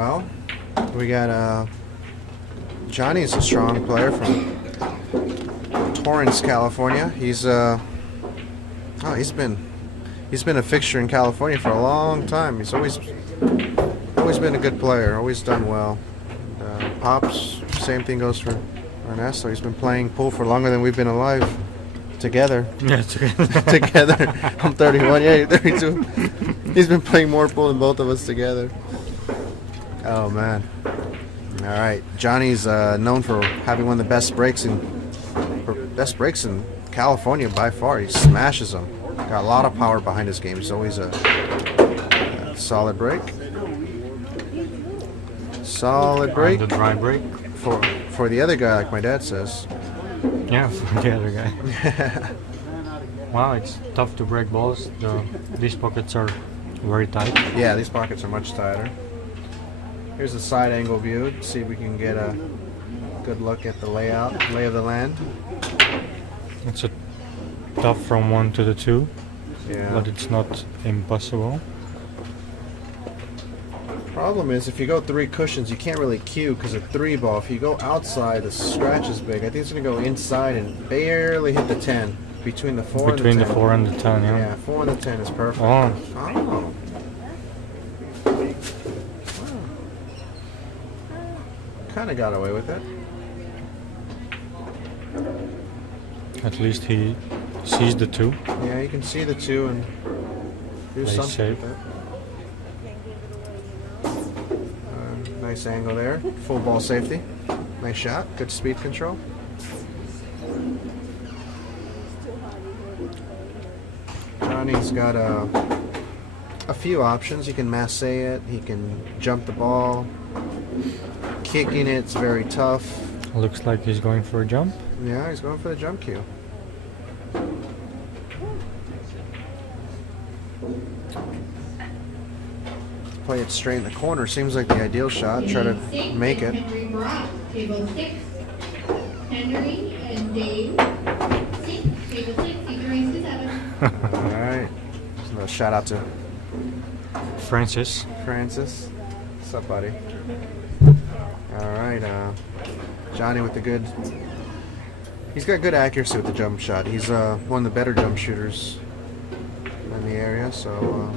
Well, we got Johnny's a strong player from Torrance, California. He's been a fixture in California for a long time. He's always been a good player, always done well. Pops, same thing goes for Ernesto. He's been playing pool for longer than we've been alive. Together. Yeah, together. Together. I'm 31, yeah, you're 32. He's been playing more pool than both of us together. Oh, man. All right. Johnny's known for having one of the best breaks in California by far. He smashes them. Got a lot of power behind his game. He's always a solid break. Solid break. And the dry break. For the other guy, like my dad says. Yeah, for the other guy. Wow, it's tough to break balls. These pockets are very tight. Yeah, these pockets are much tighter. Here's a side angle view. See if we can get a good look at the lay of the land. It's a tough from 1 to the 2, Yeah. but it's not impossible. Problem is, if you go 3 cushions, you can't really cue because a 3 ball. If you go outside, the scratch is big. I think it's going to go inside and barely hit the 10. Between the 4 and the 10. Between the 4 and the 10, yeah. Yeah, 4 and the 10 is perfect. Oh. Oh. Kind of got away with it. At least he sees the 2. Yeah, you can see the 2 and do Play something safe. with it. Nice angle there. Full ball safety. Nice shot. Good speed control. Johnny's got a few options. He can masse it. He can jump the ball. Kicking it's very tough. Looks like he's going for a jump. Yeah, he's going for the jump cue. Play it straight in the corner. Seems like the ideal shot. Try to make it. Table 6. Henry and Dave. Table 6. You can raise to 7. Alright. So shout out to Francis. Francis. What's up, buddy? Alright, Johnny with the good... He's got good accuracy with the jump shot. He's one of the better jump shooters in the area, so...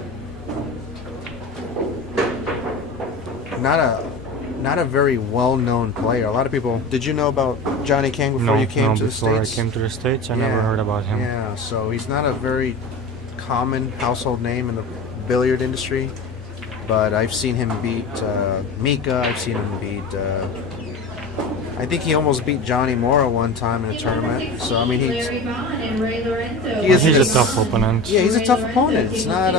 Not a very well-known player. A lot of people... Did you know about Johnny Kang before you came to the States? No, before I came to the States, I never heard about him. Yeah, so he's not a very common household name in the billiard industry, but I've seen him beat Mika. I've seen him beat... I think he almost beat Johnny Mora one time in a tournament. So, I mean, he's a tough opponent. Yeah, he's a tough opponent. It's not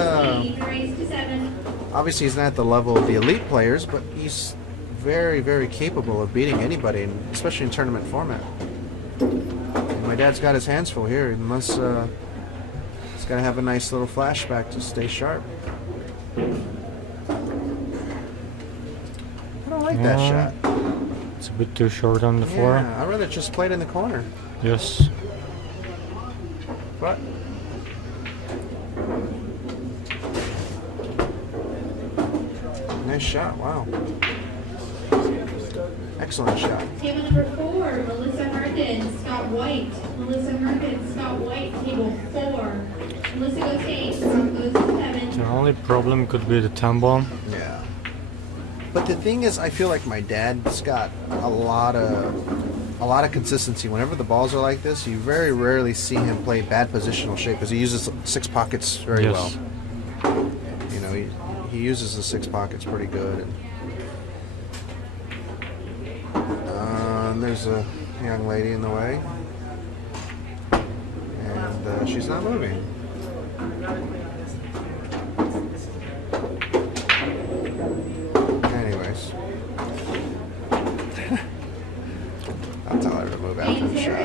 obviously he's not at the level of the elite players, but he's very, very capable of beating anybody, and especially in tournament format. And my dad's got his hands full here. Unless he's got to have a nice little flashback to stay sharp. I don't like that shot. It's a bit too short on the floor. Yeah, I'd rather just play it in the corner. Yes. But nice shot, wow. Excellent shot. Table number 4, Melissa Herndon, Scott White. Melissa Herndon, Scott White, table 4. Melissa goes to 8, Scott goes to 7. The only problem could be the 10 ball. Yeah. But the thing is, I feel like my dad's got a lot of consistency. Whenever the balls are like this, you very rarely see him play bad positional shape because he uses 6 pockets very well. You know, he uses the 6 pockets pretty good. And there's a young lady in the way, and she's not moving. Anyways, I'll tell her to move after the shot. I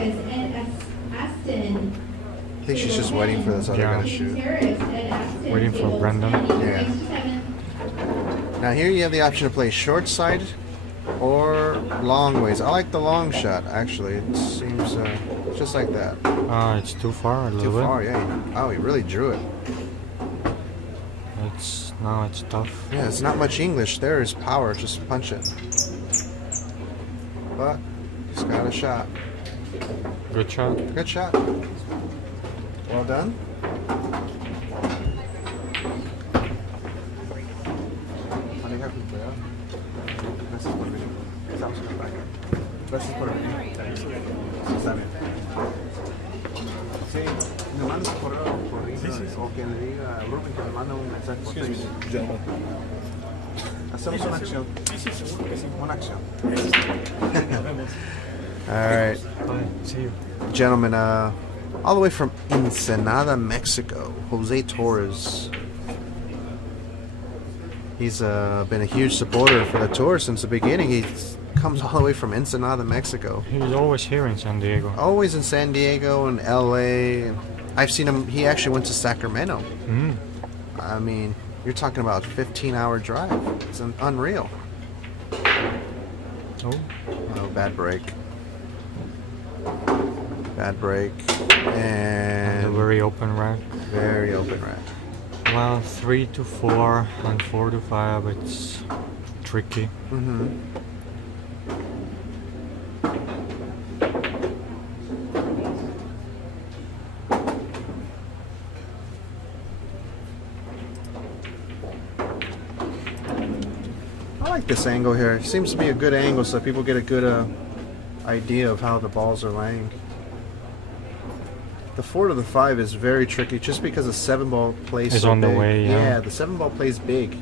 think she's just waiting for this other guy to shoot. Waiting for Brendan. Yeah. Now here you have the option to play short side or long ways. I like the long shot, actually. It seems just like that. It's too far a little Too bit. far, yeah. Oh, he really drew it. now it's tough. Yeah, it's not much English. There is power. Just punch it. But he's got a shot. Good shot. Good shot. Well done. Gracias por venir. Está bien. Sí, me manda un correo por o que le diga a Rubén que me manda un mensaje por Facebook. Hacemos una acción. Una acción. All right. Bye. See you. Gentlemen, all the way from Ensenada, Mexico, Jose Torres. He's been a huge supporter for the tour since the beginning. He comes all the way from Ensenada, Mexico. He's always here in San Diego. Always in San Diego and LA. I've seen him, he actually went to Sacramento. Mm. I mean, you're talking about a 15-hour drive. It's unreal. Oh. Oh, bad break. Bad break. And a very open rack. very open rack. Well, 3 to 4 and 4 to 5, it's tricky. Mm-hmm. I like this angle here. It seems to be a good angle so people get a good idea of how the balls are laying. The 4 to the 5 is very tricky just because the 7 ball plays Is so on the big. way, yeah. The 7 ball plays big.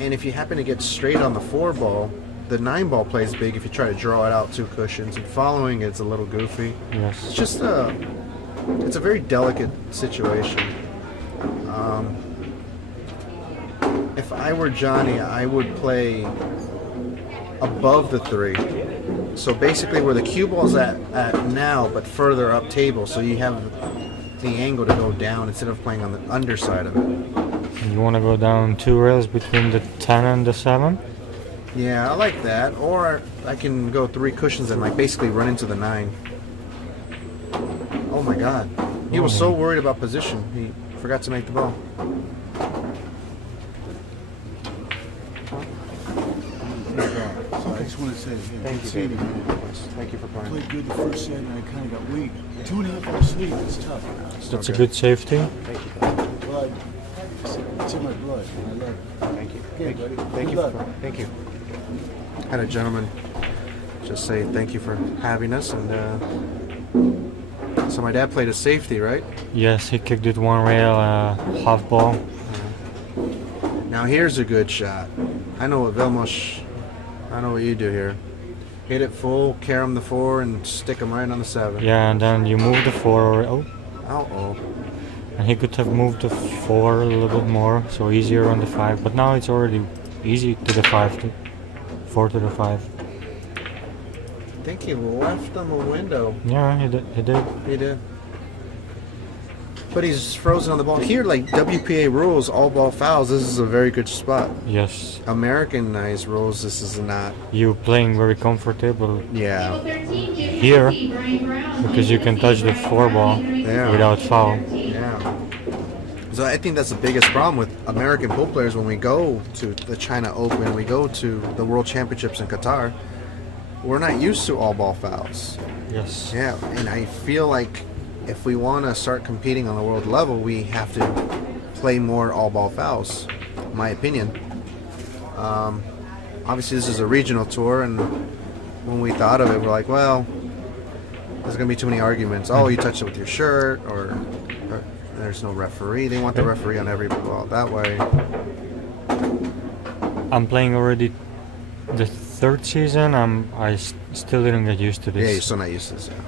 And if you happen to get straight on the 4 ball, the 9 ball plays big if you try to draw it out 2 cushions. And following it's a little goofy. Yes. It's just it's a very delicate situation. If I were Johnny, I would play above the 3. So basically where the cue ball's at now, but further up table, so you have the angle to go down instead of playing on the underside of it. You want to go down 2 rails between the 10 and the 7? Yeah, I like that. Or I can go 3 cushions and like basically run into the 9. Oh my god. He was so worried about position, he forgot to make the ball. I just want to say, Thank you, baby. Thank you for playing. played good the first set, and I kind of got weak. 2.5 hours sleep, it's tough. That's a good safety. Thank you. Blood, it's in my blood, and I love it. Thank you. Okay, buddy. Thank Good you. luck. Thank you. Had a gentleman just say thank you for having us, and so my dad played a safety, right? Yes, he kicked it 1 rail, half ball. Now here's a good shot. I know what Vilmos, I know what you do here. Hit it full, carom the 4, and stick him right on the 7. Yeah, and then you move the 4. Oh, Uh-oh. and he could have moved the 4 a little bit more, so easier on the 5. But now it's already easy to the 5, to 4 to the 5. I think he left him a window. Yeah, he did. He did. But he's frozen on the ball. Here, like WPA rules, all ball fouls, this is a very good spot. Yes. Americanized rules, this is not. You playing very comfortable Yeah. Table 13, Jim Here, Hennessy, Brian Brown, because you can touch the 4 ball Yeah. without foul. Yeah. So I think that's the biggest problem with American pool players when we go to the China Open, we go to the World Championships in Qatar. We're not used to all ball fouls. Yes. Yeah, and I feel like if we want to start competing on the world level, we have to play more all ball fouls, in my opinion. Obviously, this is a regional tour, and when we thought of it, we're like, well, there's going to be too many arguments. Oh, you touched it with your shirt, or there's no referee. They want the referee on every ball. That way. I'm playing already the 3rd season. I still didn't get used to this. Yeah, you're still not used to this. Yeah.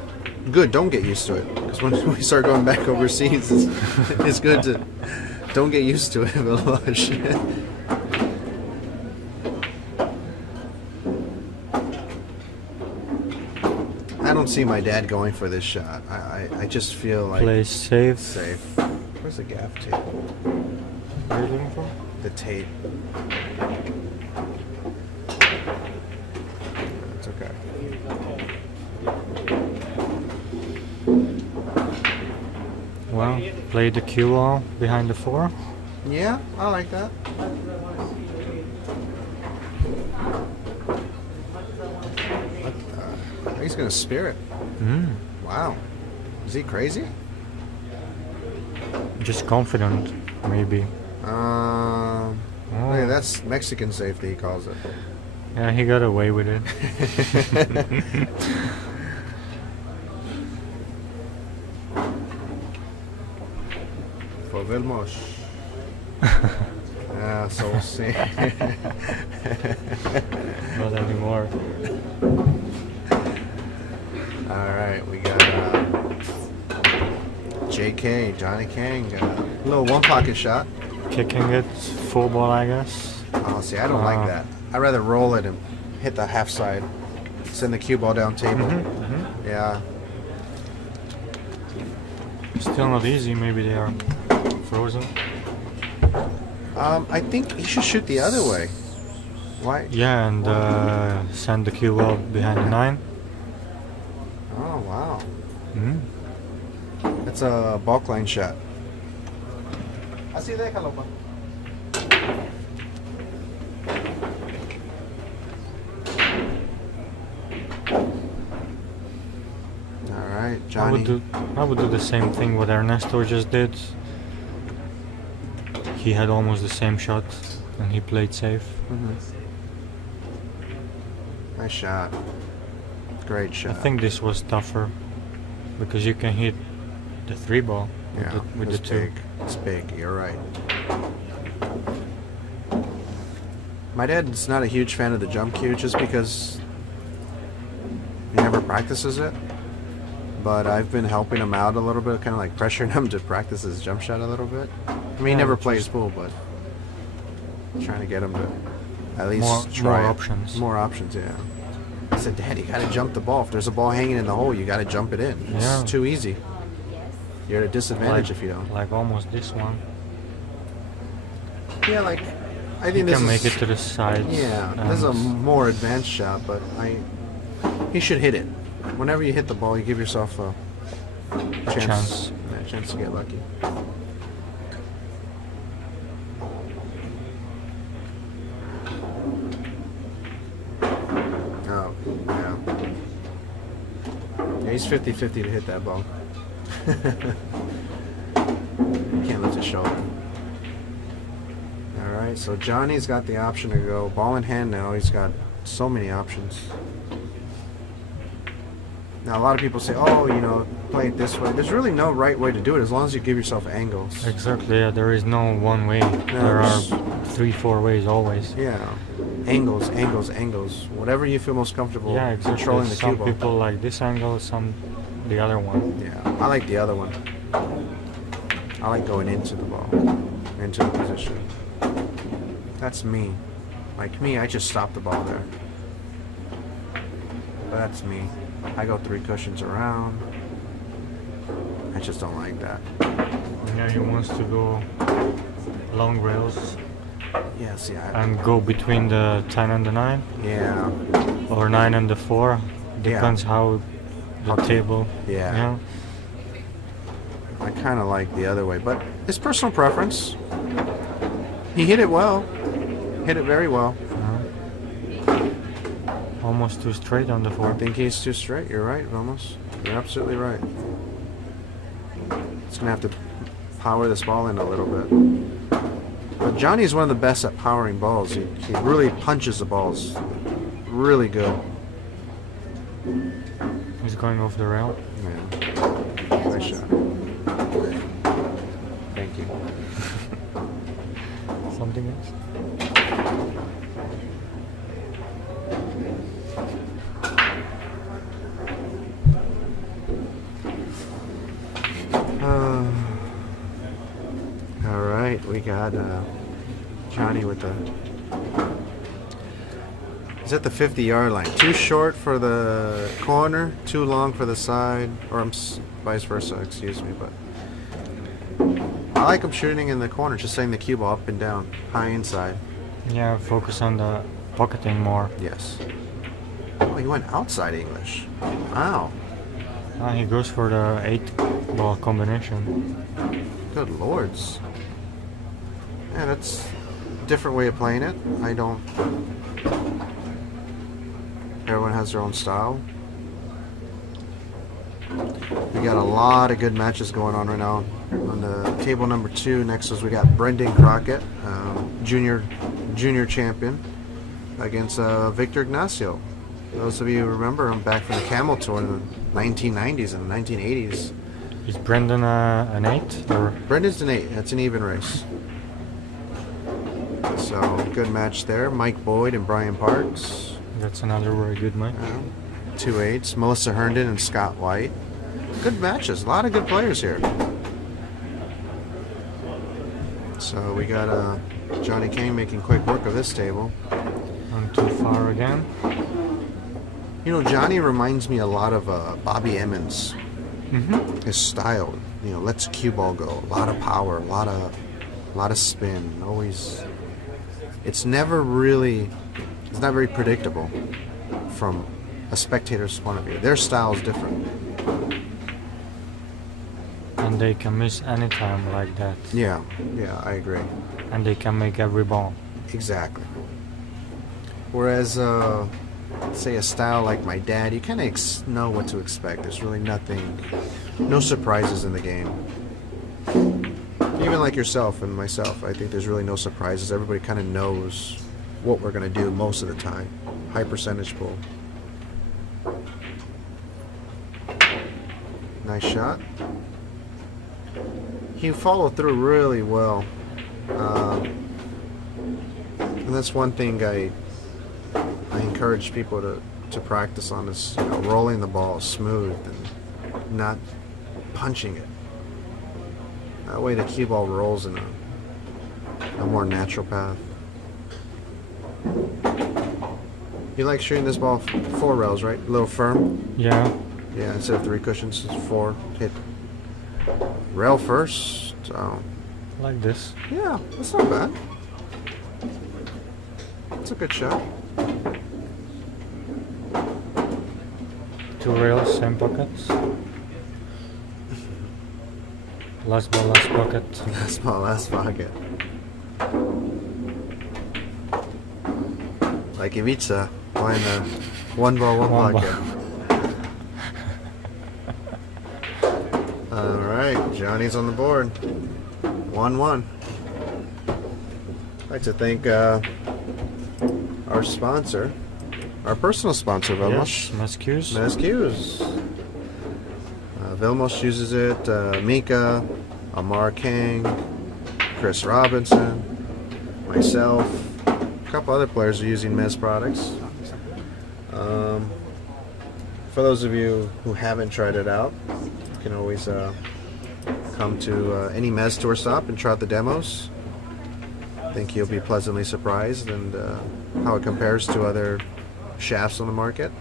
Good, don't get used to it. Because when we start going back overseas, it's good to don't get used to it, Milosh. I don't see my dad going for this shot. I just feel like Play safe. safe. Where's the gaff tape? What are you looking for? The tape. It's okay. Well, play the cue ball behind the 4. Yeah, I like that. He's gonna spear it. Wow. Is he crazy? Just confident, maybe. Look, that's Mexican safety, he calls it. Yeah, he got away with it. Volvemos. Yeah, so we'll see. Not anymore. Alright, we got JK, Johnny Kang. A little one pocket shot. Kicking it, full ball, I guess. Oh, see, I don't like that. I'd rather roll it and hit the half side. Send the cue ball down table. Yeah. Still not easy, maybe they are frozen. I think he should shoot the other way. Why? Yeah, and send the cue ball behind the 9. Oh, wow. Mm. That's a bulk line shot. Así déjalo, pa. Alright, Johnny. I would do the same thing what Ernesto just did. He had almost the same shot and he played safe. Nice shot. Great shot. I think this was tougher because you can hit the 3 ball with the 2. big. It's big, you're right. My dad's not a huge fan of the jump cue just because he never practices it. But I've been helping him out a little bit, kind of like pressuring him to practice his jump shot a little bit. I mean, he never plays pool, but trying to get him to at least try more it. options. More options, yeah. I said, Dad, you gotta jump the ball. If there's a ball hanging in the hole, you gotta jump it in. Yeah. It's too easy. You're at a disadvantage if you don't. Like almost this one. Yeah, like I You think this can make is, it to the side. Yeah, this is a more advanced shot, but he should hit it. Whenever you hit the ball, you give yourself a chance. Yeah, a chance to get lucky. Oh, yeah. Yeah, he's 50-50 to hit that ball. Can't lift his shoulder. Alright, so Johnny's got the option to go ball in hand now. He's got so many options. Now, a lot of people say, oh, you know, play it this way. There's really no right way to do it as long as you give yourself angles. Exactly, yeah, there is no one way. There are 3-4 ways always. Yeah. Angles, angles, angles. Whatever you feel most comfortable Yeah, exactly. controlling the cue Some ball. people like this angle, some the other one. Yeah, I like the other one. I like going into the ball, into the position. That's me. Like me, I just stop the ball there. But that's me. I go 3 cushions around. I just don't like that. Yeah, he wants to go long rails Yeah, see, and go between the 10 and the 9, yeah, or 9 and the 4. Depends how the table. yeah. I kind of like the other way, but it's personal preference. He hit it well. Hit it very well. Almost too straight on the I 4. think he's too straight. You're right, Ramos. You're absolutely right. He's gonna have to power this ball in a little bit. But Johnny's one of the best at powering balls. He really punches the balls really good. He's going off the rail. Yeah. Nice shot. Thank you. Something else? All right, we got Johnny with the. He's at the 50-yard line. Too short for the corner, too long for the side, or vice versa. Excuse me, but I like him shooting in the corner, just setting the cue ball up and down, high inside. Yeah, focus on the pocketing more. Yes. Oh, he went outside English. Wow. He goes for the 8 ball combination. Good lords. Yeah, that's a different way of playing it. I don't. Everyone has their own style. We got a lot of good matches going on right now. On the table number 2, next is we got Brendan Crockett, junior champion, against Victor Ignacio. Those of you who remember him back from the Camel Tour in the 1990s and the 1980s. Is Brendan an 8 or? Brendan's an 8. That's an even race. So good match there. Mike Boyd and Brian Parks. That's another very good match. 2 8s. Melissa Herndon and Scott White. Good matches. A lot of good players here. So we got Johnny Kang making quick work of this table. Not too far again. You know, Johnny reminds me a lot of Bobby Emmons. Mm-hmm. His style, you know, lets a cue ball go. A lot of power, a lot of spin. Always, it's never really, it's not very predictable from a spectator's point of view. Their style is different. And they can miss any time like that. Yeah, I agree. And they can make every ball. Exactly. Whereas, say a style like my dad, you kind of know what to expect. There's really nothing, no surprises in the game. Even like yourself and myself, I think there's really no surprises. Everybody kind of knows what we're going to do most of the time. High percentage pull. Nice shot. He followed through really well. And that's one thing I encourage people to practice on is, you know, rolling the ball smooth and not punching it. That way the cue ball rolls in a more natural path. You like shooting this ball 4 rails, right? A little firm? Yeah. Yeah, instead of 3 cushions, it's 4. Hit rail first. Like this. Yeah, that's not bad. That's a good shot. 2 rails, same pockets. Last ball, last pocket. Last ball, last pocket. Like Ivica playing the 1 ball, 1 One pocket. All right, Johnny's on the board. 1-1. I'd like to thank our sponsor, our personal sponsor, Vilmos. Yes, Mezz. Mezz. Vilmos uses it. Mika, Amar Kang, Chris Robinson, myself, a couple other players are using Mezz products. For those of you who haven't tried it out, you can always come to any Mezz tour stop and try out the demos. I think you'll be pleasantly surprised and how it compares to other shafts on the market.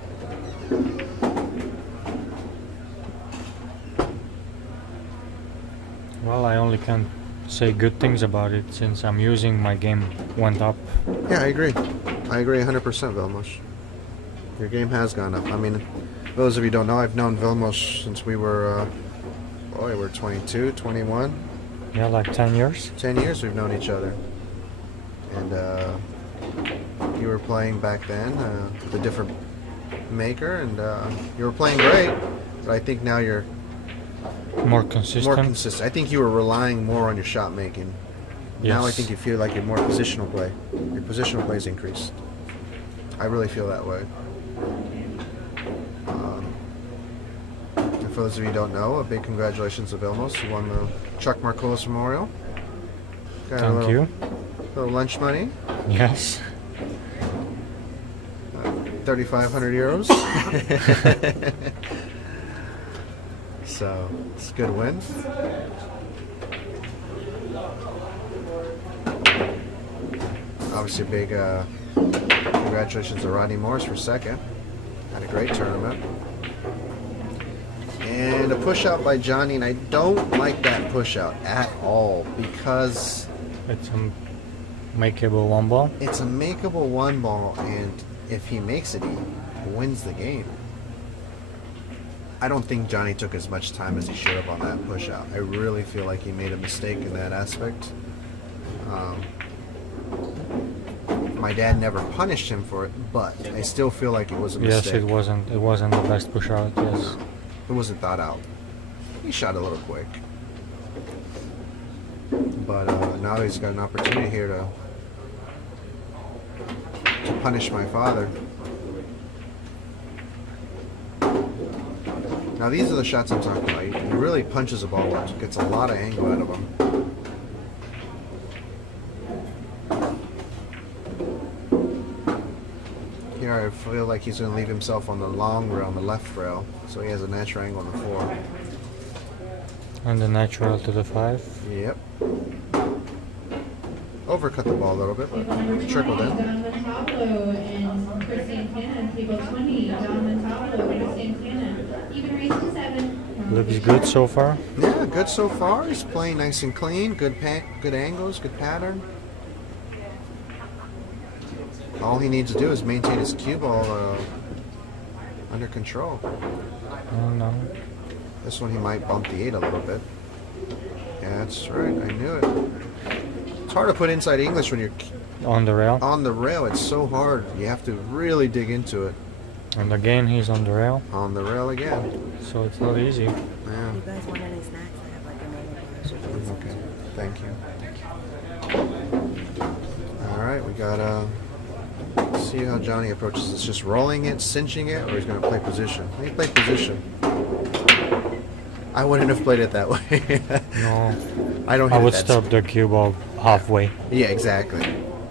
Well, I only can say good things about it since I'm using my game went up. Yeah, I agree. I agree 100%, Vilmos. Your game has gone up. I mean, for those of you who don't know, I've known Vilmos since we were, we're 22, 21. Yeah, like 10 years. 10 years we've known each other. And you were playing back then with a different maker, and you were playing great, but I think now you're More consistent. more consistent. I think you were relying more on your shot making. Now I Yes. think you feel like you're more positional play. Your positional play's increased. I really feel that way. And for those of you who don't know, a big congratulations to Vilmos, who won the Chuck Marcolis Memorial. Got a Thank little, you. little lunch money, Yes. 3,500 euros. So it's a good win. Obviously, big congratulations to Rodney Morris for second. Had a great tournament. And a push out by Johnny, and I don't like that push out at all because It's a makeable 1 ball. it's a makeable 1 ball, and if he makes it, he wins the game. I don't think Johnny took as much time as he should have on that push out. I really feel like he made a mistake in that aspect. My dad never punished him for it, but I still feel like it was a Yes, mistake. it wasn't the best push out. Yes. It wasn't thought out. He shot a little quick. But now he's got an opportunity here to punish my father. Now these are the shots I'm talking about. He really punches the ball well. Gets a lot of angle out of him. Here I feel like he's going to leave himself on the long rail, on the left rail, so he has a natural angle on the 4. And the natural to the 5. Yep. Overcut the ball a little bit, Table but number 20, trickled in. Don Montalvo and Chris Santana. Table 20, Don Montalvo and Chris Santana. Even race to 7. Looks good so far. Yeah, good so far. He's playing nice and clean. Good good angles, good pattern. All he needs to do is maintain his cue ball under control. Oh no. This one he might bump the 8 a little bit. Yeah, that's right. I knew it. It's hard to put inside English when you're On the rail. on the rail. It's so hard. You have to really dig into it. And again he's on the rail. On the rail again. So it's not easy. Yeah. You guys want any snacks? I have like a menu bar. Okay. Thank you. All right, we got see how Johnny approaches this. Just rolling it, cinching it, or he's going to play position. He played position. I wouldn't have played it that way. No. I don't. I hit would it that stop the cue ball halfway. Yeah, exactly.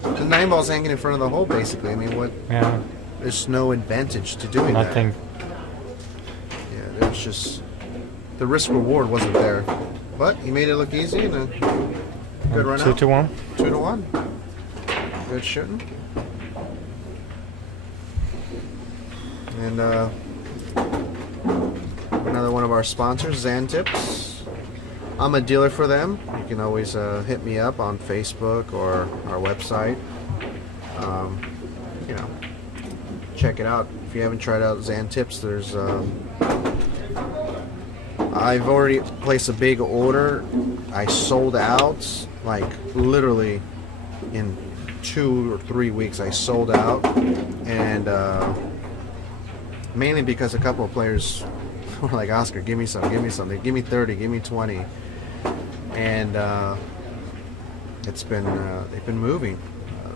The 9 ball's hanging in front of the hole, basically. I mean, what? Yeah. There's no advantage to doing Nothing. that. Yeah, there's just the risk reward wasn't there, but he made it look easy and a good run 2 out. to 1. 2 to 1. Good shooting. And another one of our sponsors, Zan Tips. I'm a dealer for them. You can always hit me up on Facebook or our website. You know, check it out. If you haven't tried out Zan Tips, there's I've already placed a big order. I sold out like literally in 2 or 3 weeks. I sold out, and mainly because a couple of players were like, Oscar, give me some, give me something, give me 30, give me 20, and it's been they've been moving.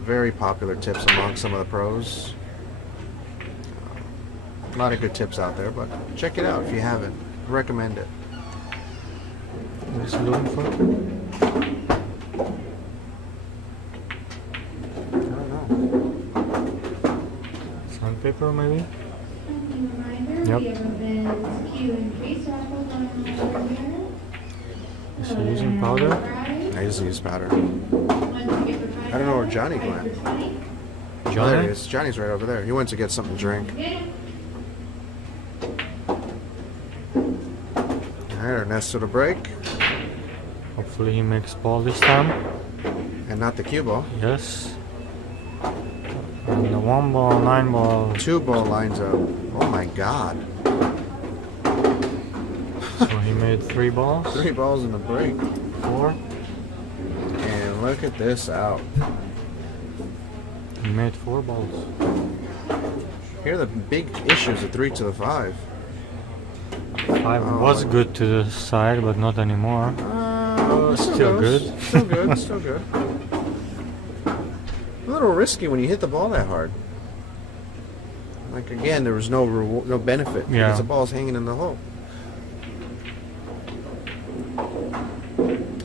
Very popular tips among some of the pros. A lot of good tips out there, but check it out if you haven't. Recommend it. What is he looking for? I don't know. Sandpaper maybe? Reminder, Yep. we have events Q and face raffle going on over here. Is he using powder? I usually use powder. I don't know where Johnny went. Oh, there he Johnny? is. Johnny's right over there. He went to get something to drink. Alright, Ernesto to break. Hopefully he makes ball this time. And not the cue ball. Yes. And the 1 ball, 9 ball. 2 ball lines up. Oh my god. So he made 3 balls. 3 balls in the break. 4. And look at this out. He made 4 balls. Here are the big issues, the 3 to the 5. 5 Oh, was my- good to the side, but not anymore. Still goes. good. Still good, still good. A little risky when you hit the ball that hard. Like again, there was no no benefit Yeah. because the ball's hanging in the hole.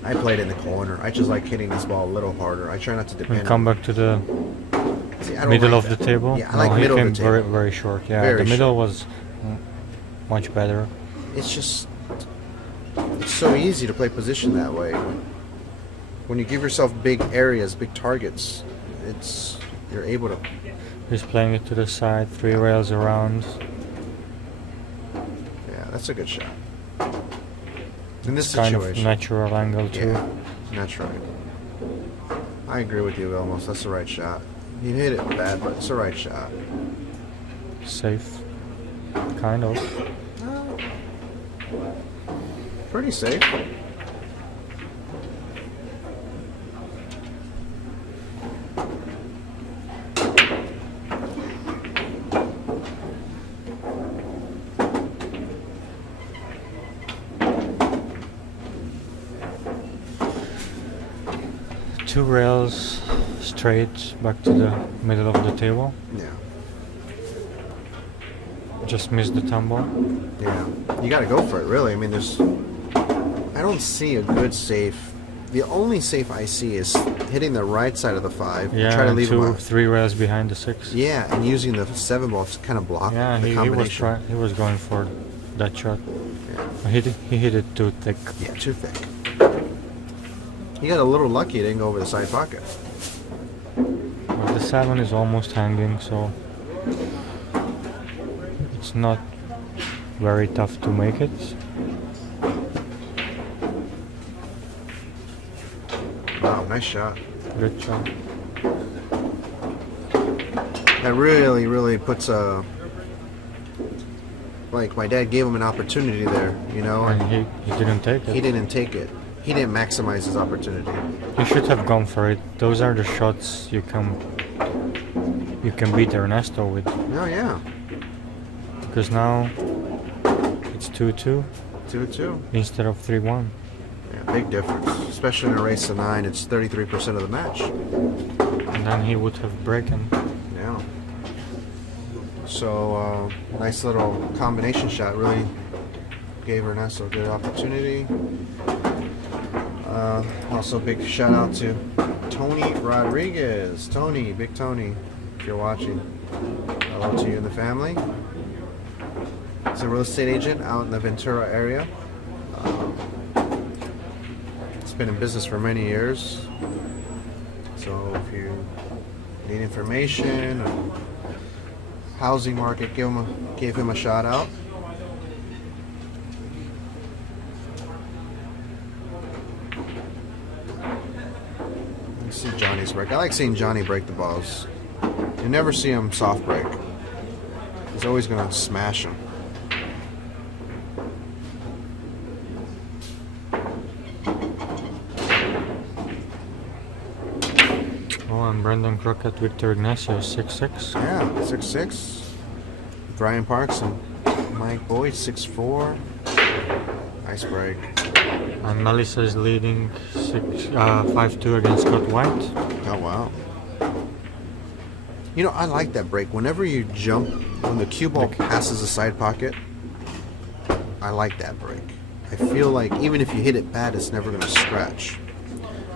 I played in the corner. I just like hitting this ball a little harder. I try not to And depend come on back to the See, I don't middle like of the that. table. Yeah, I like no, middle he of came the table. very, very short. Yeah, Very the middle was much better. It's just it's so easy to play position that way. When you give yourself big areas, big targets, you're able to. He's playing it to the side, 3 rails around. Yeah, that's a good shot. In this Kind of situation, natural angle too. yeah, that's right. I agree with you, almost. That's the right shot. You hit it bad, but it's the right shot. Safe. Kind of. Pretty safe. 2 rails straight back to the middle of the table. Yeah. Just missed the tumble. Yeah. You got to go for it, really. I mean, I don't see a good safe. The only safe I see is hitting the right side of the 5. Yeah, try to leave 2, him 3 rails behind the 6. Yeah, and using the 7 ball to kind of block Yeah, the he combination. he was going for that shot. Yeah. He hit it too thick. Yeah, too thick. He got a little lucky it didn't go over the side pocket. But the 7 is almost hanging, so it's not very tough to make it. Wow, nice shot. Good shot. That really, really puts a... Like, my dad gave him an opportunity there, you know? And he didn't take it. He didn't take it. He didn't maximize his opportunity. You should have gone for it. Those are the shots you can beat Ernesto with. Oh, yeah. Because now it's 2-2 2-2. instead of 3-1. Yeah, big difference. Especially in a race of 9, it's 33% of the match. And then he would have broken. Yeah. So, nice little combination shot. Really gave Ernesto a good opportunity. Also, big shout out to Tony Rodriguez. Tony, Big Tony, if you're watching. Hello to you and the family. He's a real estate agent out in the Ventura area. He's been in business for many years. So if you need information on housing market, give him a shout out. You see Johnny's break. I like seeing Johnny break the balls. You never see him soft break. He's always going to smash them. Oh, and Brendan Crockett, Victor Ignacio, 6-6. Yeah, 6'6". Brian Parks and Mike Boyd, 6'4". Nice break. And Melissa is leading 5-2 against Scott White. Oh, wow. You know, I like that break. Whenever you jump, when the cue ball passes the side pocket, I like that break. I feel like even if you hit it bad, it's never going to scratch.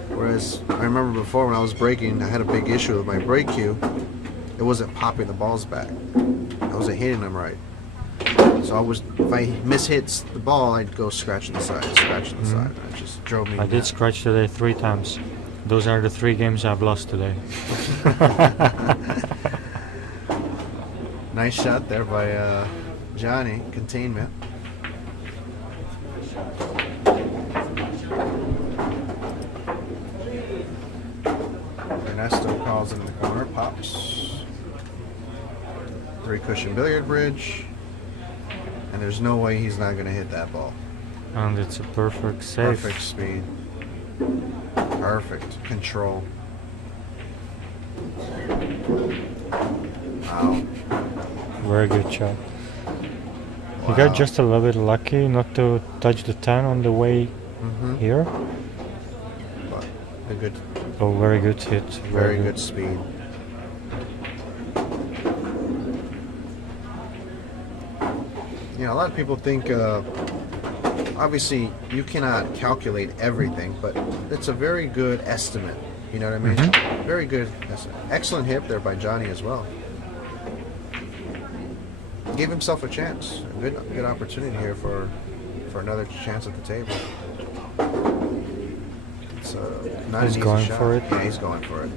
Whereas I remember before when I was breaking, I had a big issue with my break cue. It wasn't popping the balls back. I wasn't hitting them right. So if I mishits the ball, I'd go scratching the side, scratching the side. It just drove me I did nuts. scratch today 3 times. Those are the 3 games I've lost today. Nice shot there by Johnny. Containment. Ernesto calls in the corner, pops. 3 cushion billiard bridge. And there's no way he's not going to hit that ball. And it's a perfect save. Perfect speed. Perfect control. Wow. Very good shot. He Wow. got just a little bit lucky not to touch the 10 on the way here. But a good, Oh, very good hit. very good speed. You know, a lot of people think, obviously, you cannot calculate everything, but it's a very good estimate. You know what I mean? Very good estimate. Excellent hit there by Johnny as well. Gave himself a chance. A good opportunity here for another chance at the table. It's not He's an easy going shot. for it? Yeah, he's going for it.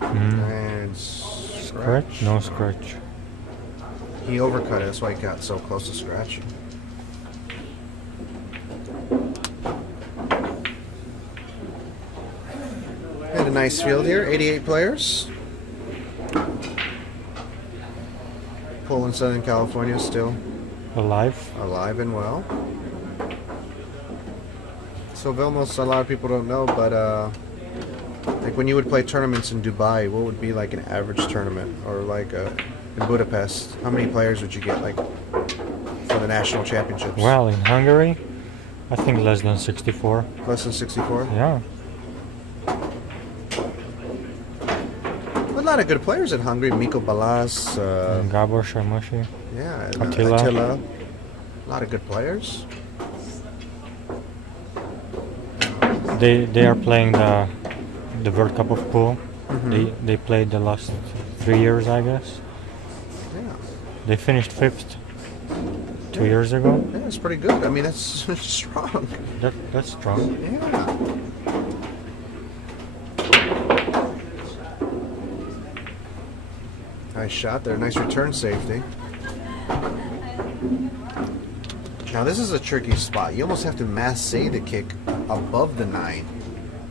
And Scratch? No scratch. He overcut it. That's why he got so close to scratching. And a nice field here. 88 players. Poland, Southern California still Alive. alive and well. So Vilmos, a lot of people don't know, but like when you would play tournaments in Dubai, what would be like an average tournament? Or like in Budapest, how many players would you get like for the national championships? Well, in Hungary, I think less than 64. Less than 64? Yeah. A lot of good players in Hungary. Miko Balas, Gabor Sharmushi. yeah, Attila. A lot of good players. They are playing the World Cup of Pool. Mhm. They played the last 3 years, I guess. Yeah, They finished 5th 2 years ago. yeah, it's pretty good. I mean, that's strong. That's strong. Yeah. Nice shot there. Nice return safety. Now this is a tricky spot. You almost have to masse the kick above the 9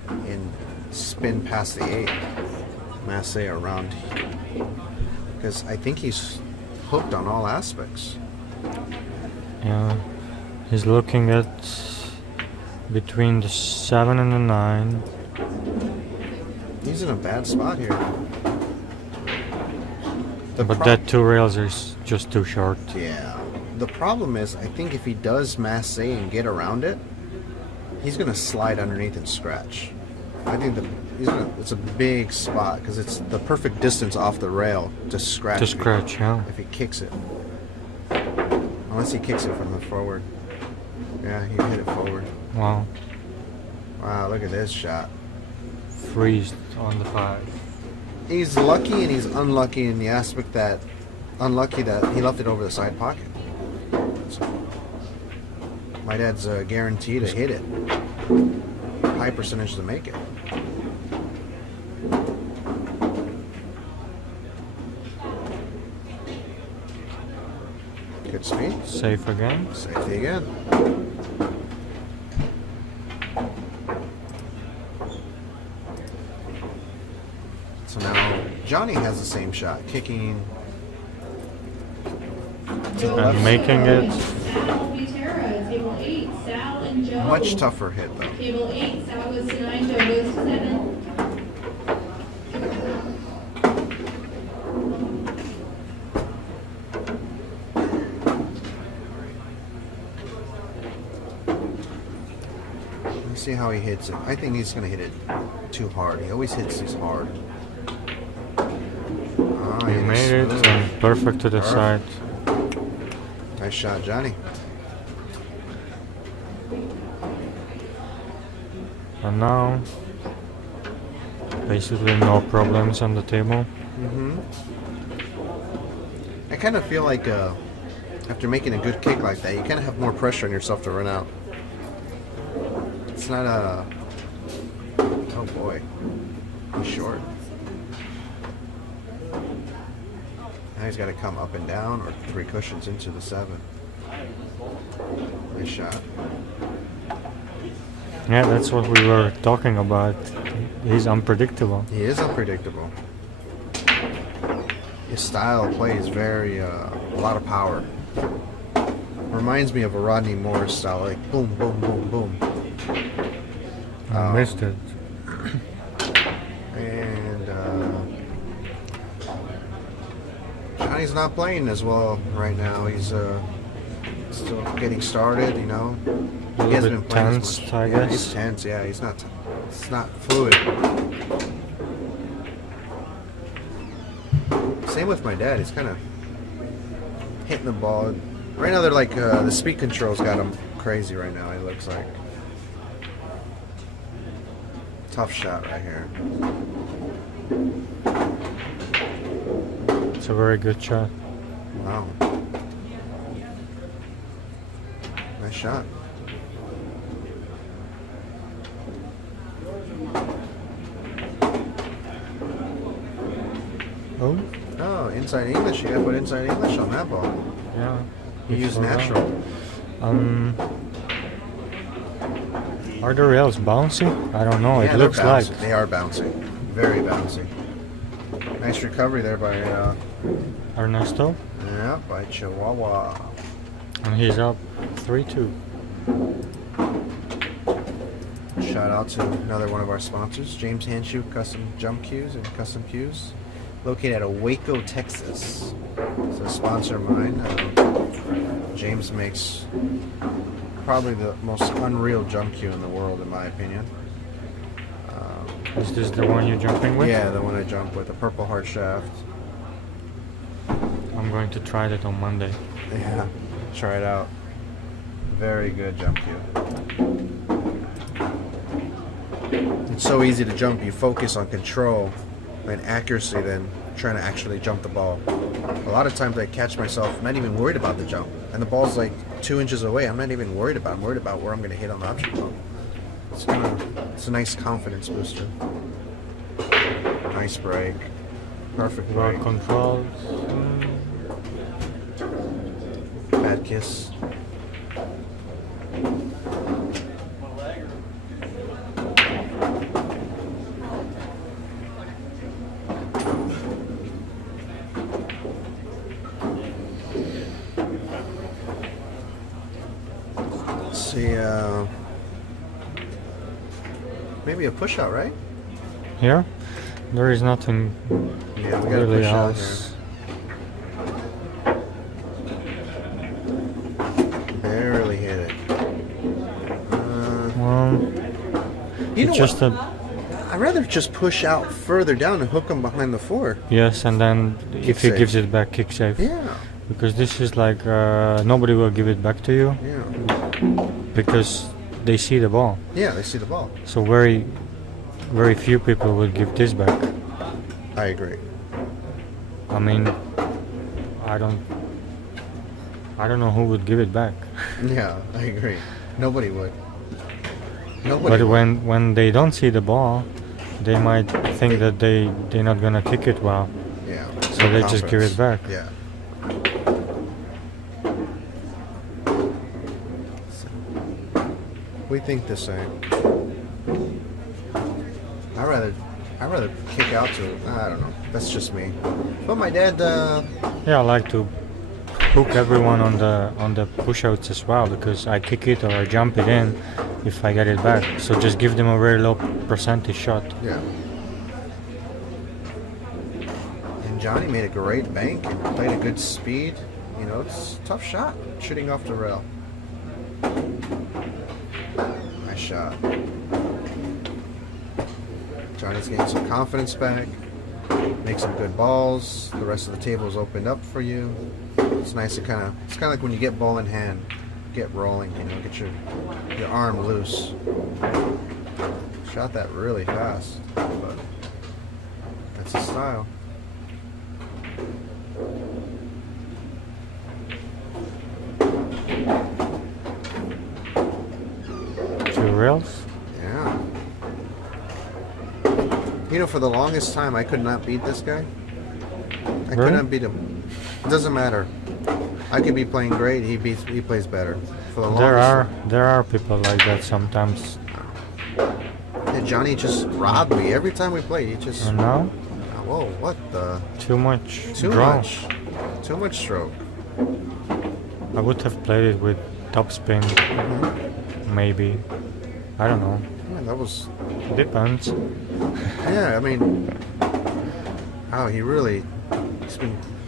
and spin past the 8. Masse around. Because I think he's hooked on all aspects. Yeah. He's looking at between the 7 and the 9. He's in a bad spot here. But that 2 rails is just too short. Yeah. The problem is, I think if he does masse and get around it, he's going to slide underneath and scratch. I think it's a big spot because it's the perfect distance off the rail to scratch. To scratch, yeah. If he kicks it. Unless he kicks it from the forward. Yeah, he hit it forward. Wow. Wow, look at this shot. Freeze on the 5. He's lucky and he's unlucky in the aspect that unlucky that he left it over the side pocket. So, my dad's guaranteed to hit it. High percentage to make it. Good speed. Safe again. Safety again. So now Johnny has the same shot, kicking to the And left. making it. Sal Butera, table 8, Sal and Joe. Much tougher hit though. Table 8, Sal goes to 9, Joe goes to 7. Let's see how he hits it. I think he's gonna hit it too hard. He always hits these hard. Oh, He made it smooth. and perfect to the side. Nice shot, Johnny. And now, basically no problems on the table. I kind of feel like after making a good kick like that, you kind of have more pressure on yourself to run out. It's not a... Oh boy. He's short. Now he's got to come up and down or 3 cushions into the 7. Nice shot. Yeah, that's what we were talking about. He's unpredictable. He is unpredictable. His style of play is very, a lot of power. Reminds me of a Rodney Morris style, like boom, boom, boom, boom. I missed it. And Johnny's not playing as well right now. He's still getting started, you know. A He little hasn't bit been playing as tense, much. I Yeah, guess. he's tense. Yeah, he's not. It's not fluid. Same with my dad. He's kind of hitting the ball. Right now, they're like the speed control's got him crazy right now. It looks like. Tough shot right here. It's a very good shot. Wow. Nice shot. Oh, Oh, inside English. You gotta put inside English on that ball. yeah. You use Before that. natural. Are the rails bouncy? I don't know. Yeah, It they're looks like. bouncy. They are bouncy. Very bouncy. Nice recovery there by Ernesto. yeah, by Chihuahua. And he's up 3-2. Shout out to another one of our sponsors, James Handshoe Custom Jump Cues and Custom Cues, located out of Waco, Texas. It's a sponsor of mine. James makes probably the most unreal jump cue in the world, in my opinion. Is this the one you're jumping with? Yeah, the one I jump with, the purple heart shaft. I'm going to try that on Monday. Yeah, try it out. Very good jump cue. It's so easy to jump. You focus on control and accuracy than trying to actually jump the ball. A lot of times I catch myself not even worried about the jump, and the ball's like 2 inches away. I'm not even worried about it. I'm worried about where I'm going to hit on the object ball. It's a nice confidence booster. Nice break. Perfect Well break. controlled. Bad kiss. See, maybe a push out, right? Here? There is nothing Yeah, we got a really push out else. here. Barely hit it. You know It's just what? a I'd rather just push out further down and hook him behind the four. yes, and then if he safe. gives it back, kick safe. Yeah, Because this is like nobody will give it back to you yeah. because they see the ball. Yeah, they see the ball. So very few people will give this back. I agree. I mean, I don't know who would give it back. Yeah, I agree. Nobody would. Nobody But would. when they don't see the ball, they might think that they're not gonna kick it well, Yeah. so they just give it back. Yeah. We think the same. I'd rather kick out to. I don't know. That's just me. But my dad. Yeah, I like to hook everyone on the push-outs as well, because I kick it or I jump it in if I get it back. So just give them a very low percentage shot. Yeah. And Johnny made a great bank and played a good speed. You know, it's a tough shot shooting off the rail. Nice shot. Johnny's getting some confidence back. Make some good balls. The rest of the table is opened up for you. It's nice to it's kind of like when you get ball in hand, get rolling, you know, get your arm loose. Shot that really fast, but that's his style. Two rails. Yeah. You know, for the longest time, I could not beat this guy. I could Really? not beat him. It doesn't matter. I could be playing great. He plays better. For the longest There are people like that sometimes. And Johnny just robbed me every time we play. He just. And now Whoa! What the? too much Too draw. much. Too much stroke. I would have played it with topspin, maybe. I don't know. Yeah, that was. Depends. Yeah, I mean. Oh,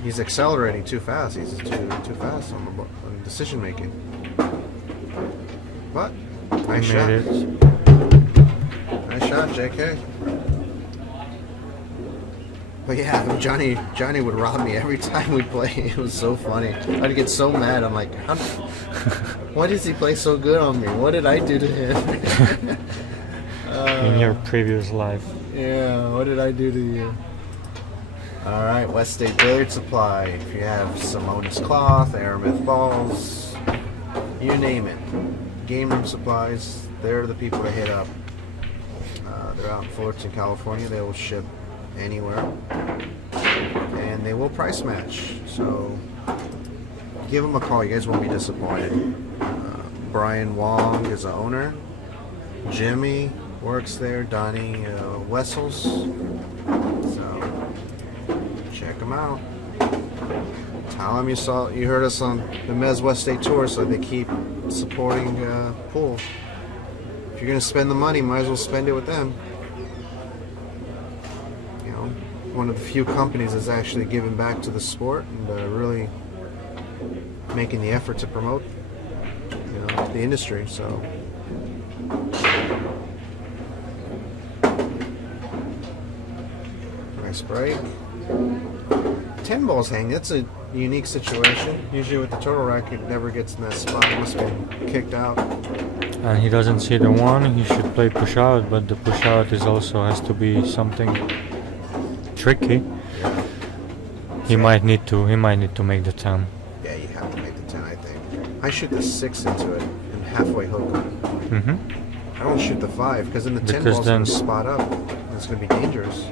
he's accelerating too fast. He's too fast on decision making. But nice He shot. made it. Nice shot, JK. But yeah, Johnny would rob me every time we play. It was so funny. I'd get so mad. I'm like, why does he play so good on me? What did I do to him? In your previous life. Yeah, what did I do to you? Alright, West State Billiard Supply. If you have Simonis cloth, Aramith balls, you name it. Game room supplies, they're the people to hit up. They're out in Fullerton, California. They will ship anywhere. And they will price match. So give them a call. You guys won't be disappointed. Brian Wong is the owner. Jimmy works there. Donnie Wessels. So check them out. Tell them you heard us on the Mezz West State Tour, so they keep supporting pool. If you're gonna spend the money, might as well spend it with them. You know, one of the few companies that's actually giving back to the sport and really making the effort to promote, you know, the industry. So. Nice break. 10 balls hang. That's a unique situation. Usually with the turtle rack, it never gets in that spot. It must be kicked out. And he doesn't see the one. He should play push out, but the push out is also has to be something tricky. Yeah. He might need to. He might need to make the 10. Yeah, you have to make the 10, I think. I shoot the 6 into it and halfway hook on it. Mm-hmm. I don't shoot the 5 because then the 10 Because ball's then- going to spot up. And it's going to be dangerous.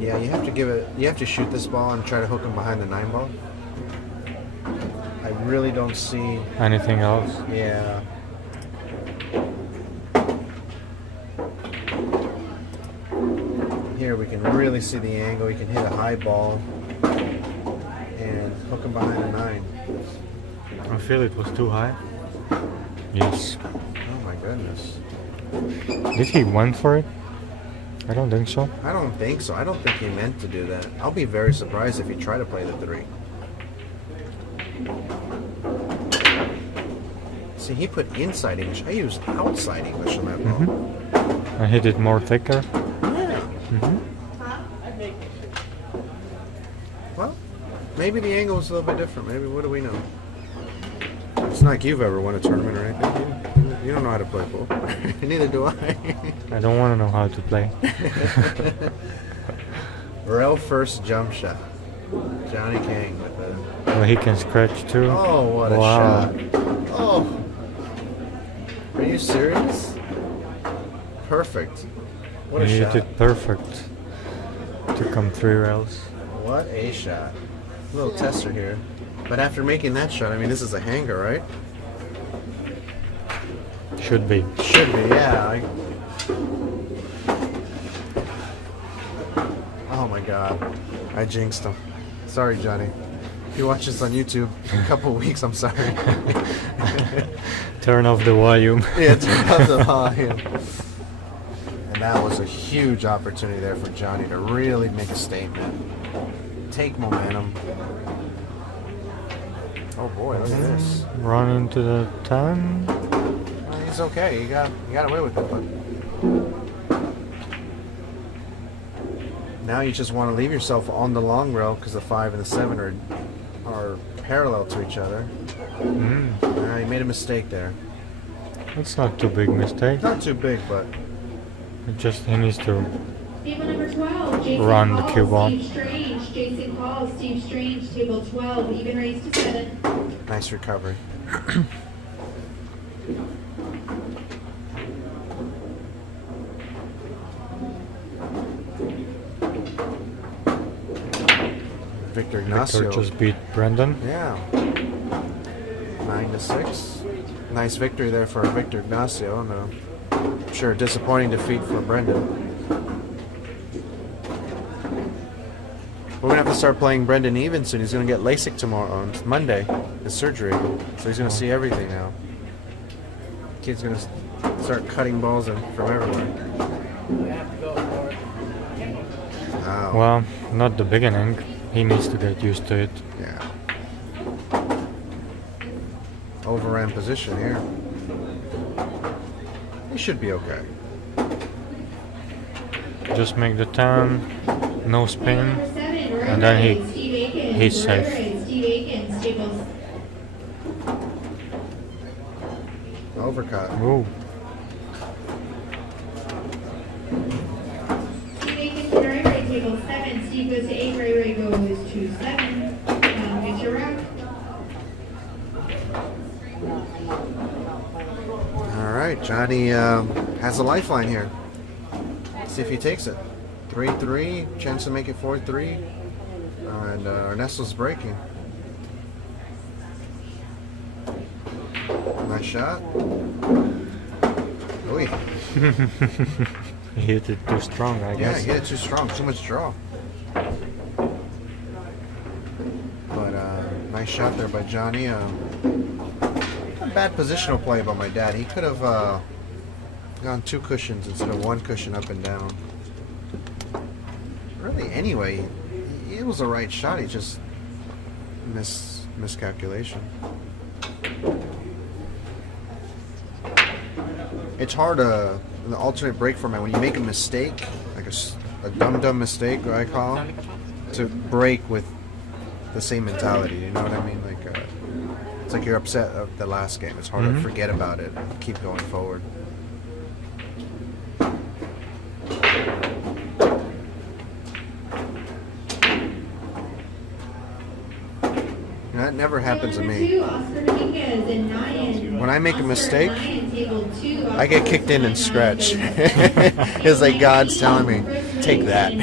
Yeah, you have to give it. You have to shoot this ball and try to hook him behind the 9 ball. I really don't see. Anything else? Yeah. Here we can really see the angle. You can hit a high ball and hook him behind the 9. I feel it was too high. Yes. Oh my goodness. Did he went for it? I don't think so. I don't think so. I don't think he meant to do that. I'll be very surprised if he tried to play the 3. See, he put inside English. I used outside English on that ball. I hit it more thicker. Yeah. Mm-hmm. Well, maybe the angle was a little bit different. Maybe, what do we know? It's not like you've ever won a tournament or anything. You don't know how to play pool. Neither do I. I don't want to know how to play. Rail first jump shot. Johnny Kang with the... Well, he can scratch too. Oh, what a Wow. shot. Oh. Are you serious? Perfect. What a He shot. hit it perfect to come 3 rails. What a shot. A little tester here. But after making that shot, I mean, this is a hanger, right? Should be. Should be, yeah. Oh my god. I jinxed him. Sorry, Johnny. If you watch this on YouTube in a couple of weeks, I'm sorry. Turn off the volume. Yeah, turn off the volume. And that was a huge opportunity there for Johnny to really make a statement. Take momentum. Oh boy, look at this. Run into the 10. Well, he's okay. You got away with it, but now you just want to leave yourself on the long rail because the 5 and the 7 are parallel to each other. You made a mistake there. It's not too big mistake. Not too big, but He needs to Table number 12, Jason Run the Call, cue ball. Steve Strange. Jason Call, Steve Strange, table 12, even raise to 7. nice recovery. Victor Ignacio. Victor just beat Brendan. Yeah. 9-6. Nice victory there for Victor Ignacio, and I'm sure a disappointing defeat for Brendan. We're gonna have to start playing Brendan even soon. He's gonna get LASIK tomorrow on Monday, his surgery. So he's gonna see everything now. Kid's gonna start cutting balls in from everywhere. Wow. Well, not the beginning. He needs to get used to it. Yeah. Overran position here. He should be okay. Just make the 10, no Table spin, number 7, and then Red Steve Aikens. he's Red safe. Red, Steve Aikens, table Overcut. Ooh, Steve Aikens to Ray Ray, table 7. Steve goes to 8, Ray Ray goes to 7. Get your rack. All right, Johnny has a lifeline here. See if he takes it. 3-3, chance to make it 4-3. And Ernesto's breaking. Nice shot. Oy. he hit it too strong, I Yeah, guess. he hit it too strong, too much draw. But nice shot there by Johnny. A bad positional play by my dad. He could have Gone 2 cushions instead of 1 cushion up and down. Really, anyway, it was the right shot. He just miscalculation. It's hard in the alternate break format when you make a mistake, like a dumb mistake, what I call it, to break with the same mentality. You know what I mean? Like it's like you're upset of the last game. It's hard to forget about it and keep going forward. That never happens to me. When I make a mistake, I get kicked in and stretch. It's like God's telling me, take that.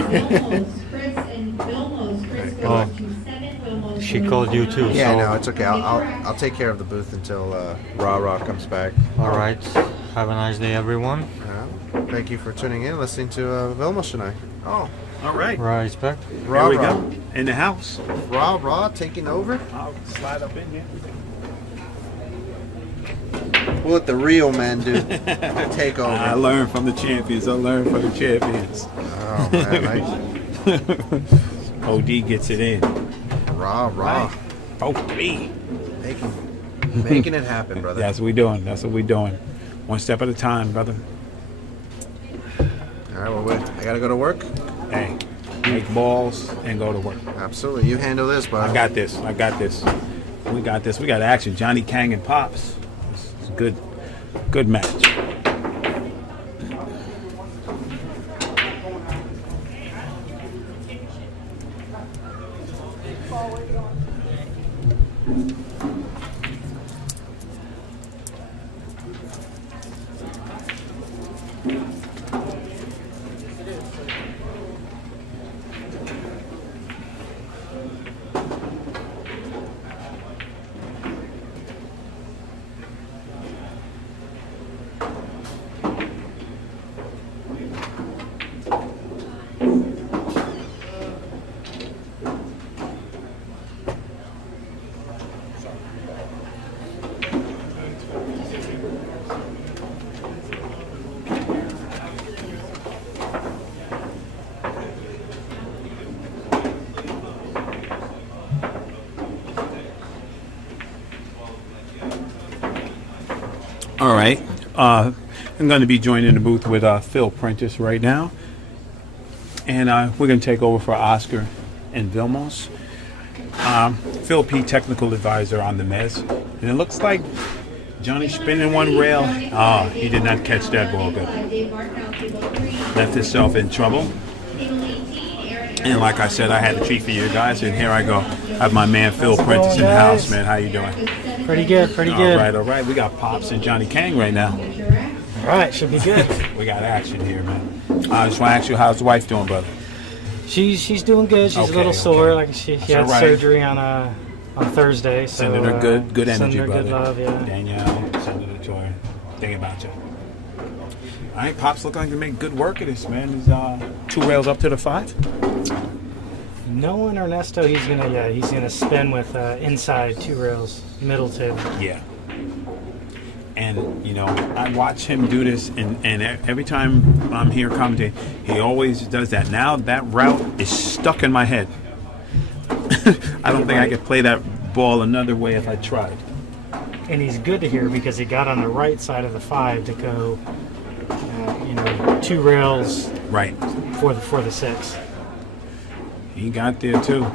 Oh, she called you too. Yeah, so. no, it's okay. I'll take care of the booth until Raw comes back. All right. Have a nice day, everyone. Thank you for tuning in, listening to Vilmos tonight. Oh, All right. Right back. Raw, Here we go. In the house. Raw taking over. I'll slide up in here. We'll let the real man take over. I learned from the champions. Oh, man. OD gets it in. Raw. Right. Both me. Making it happen, brother. That's what we doing. One step at a time, brother. All right, well, I gotta go to work. Hey, make balls and go to work. Absolutely, you handle this, bud. I got this. We got this. We got action. Johnny Kang and Pops. It's a good match. All right. I'm going to be joining the booth with Phil Prentice right now. And we're going to take over for Oscar and Vilmos. Phil P, technical advisor on the Mezz. And it looks like Johnny's spinning one rail. Oh, he did not catch that ball good. Left himself in trouble. And like I said, I had a treat for you guys. And here I go. I have my man Phil Prentice in the house, man. How you doing? Pretty good. All right. We got Pops and Johnny Kang right now. All right, should be good. We got action here, man. I just want to ask you, how's the wife doing, brother? She's doing good. She's a little sore. Like she had surgery on Thursday. So, sending her good energy, sending her brother. good love, yeah. Danielle, sending it to her. Thinking about you. All right, Pops look like they make good work of this, man. He's 2 rails up to the 5. Knowing Ernesto, he's gonna spin with inside 2 rails, middle table. Yeah. And, you know, I watch him do this, and every time I'm here commentating, he always does that. Now that route is stuck in my head. I don't think I could play that ball another way if I tried. And he's good to hear because he got on the right side of the 5 to go, 2 rails Right. for the 6. He got there, too.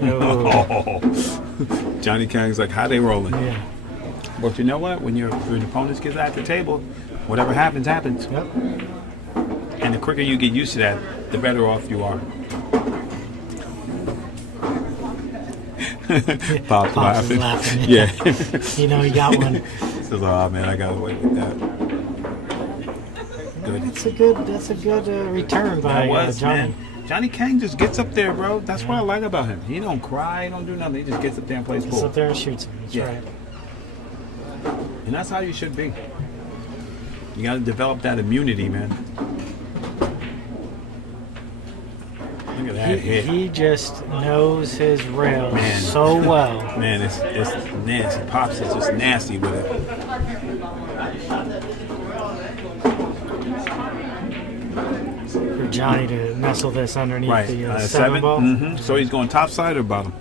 No. Johnny Kang's like, how they rolling? Yeah. But you know what? When your opponents get at the table, whatever happens, happens. Yep. And the quicker you get used to that, the better off you are. Pops Pops is laughing. laughing. Yeah. He got one. He says, oh man, I got away with that. Good. That's a good return by Johnny. Man. Johnny Kang just gets up there, bro. That's what I like about him. He don't cry, he don't do nothing. He just gets up there and plays Gets ball. up there and shoots him. That's right. And that's how you should be. You got to develop that immunity, man. Look at that hit. He just knows his rails Man. so well. Man, it's nasty. Pops is just nasty with it. For Johnny to nestle this underneath Right. the 7 7. ball. So he's going top side or bottom?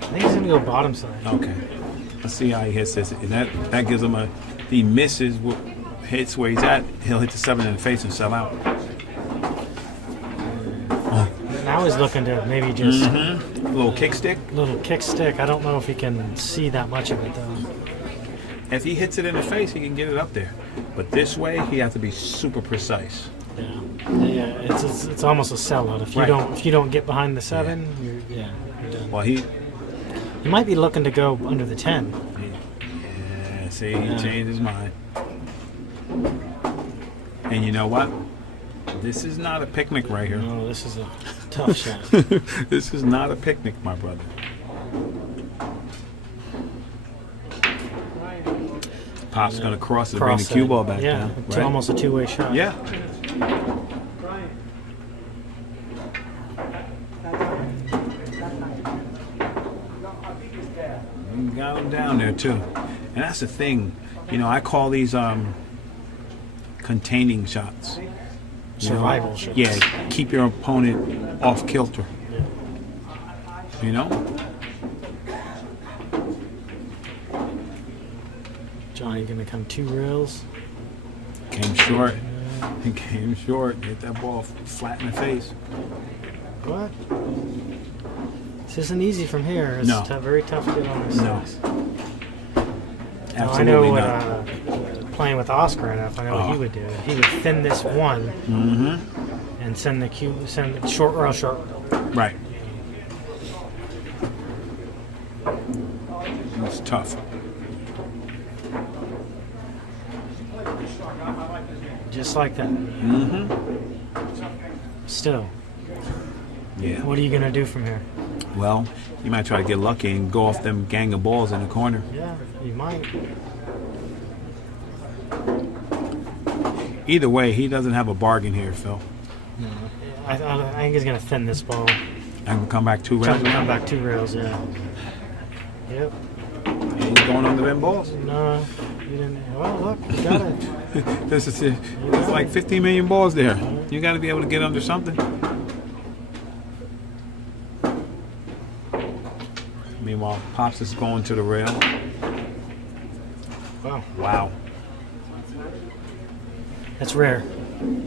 I think he's going to go bottom side. Okay. Let's see how he hits this. And that gives him a. If he misses, hits where he's at, he'll hit the 7 in the face and sell out. Now he's looking to maybe just A little kick stick. little kick stick. I don't know if he can see that much of it though. If he hits it in the face, he can get it up there. But this way, he has to be super precise. Yeah, it's almost a sellout. If you Right. don't get behind the 7, you're done. Well, he might be looking to go under the 10. Yeah, see, he changed his mind. And you know what? This is not a picnic right here. No, this is a tough shot. This is not a picnic, my brother. Pop's going to cross it, bring the cue ball back down. It's Right? almost a two-way shot. Yeah. You got him down there too, and that's the thing. You know, I call these containing shots. You know? Survival shots. Yeah, keep your opponent off kilter. You know. Johnny gonna come 2 rails. Came short. He came short. Hit that ball flat in the face. What? This isn't easy from here. It's No. very tough to get on this. No. Now, I know Absolutely what not. playing with Oscar enough. I know what he would do. He would thin this one and send the short rail, short rail. Right. It's tough. Just like that. Still, Yeah. what are you gonna do from here? Well, you might try to get lucky and go off them gang of balls in the corner. Yeah, you might. Either way, he doesn't have a bargain here, Phil. I think he's gonna thin this ball. I can come back 2 Try rounds. to come back 2 rails. Yeah. Yep. He's going under them balls. No, you didn't. Well, look, you got it. This is it. It's like 15 million balls there. You got to be able to get under something. Meanwhile, Pops is going to the rail. Wow, Wow. that's rare.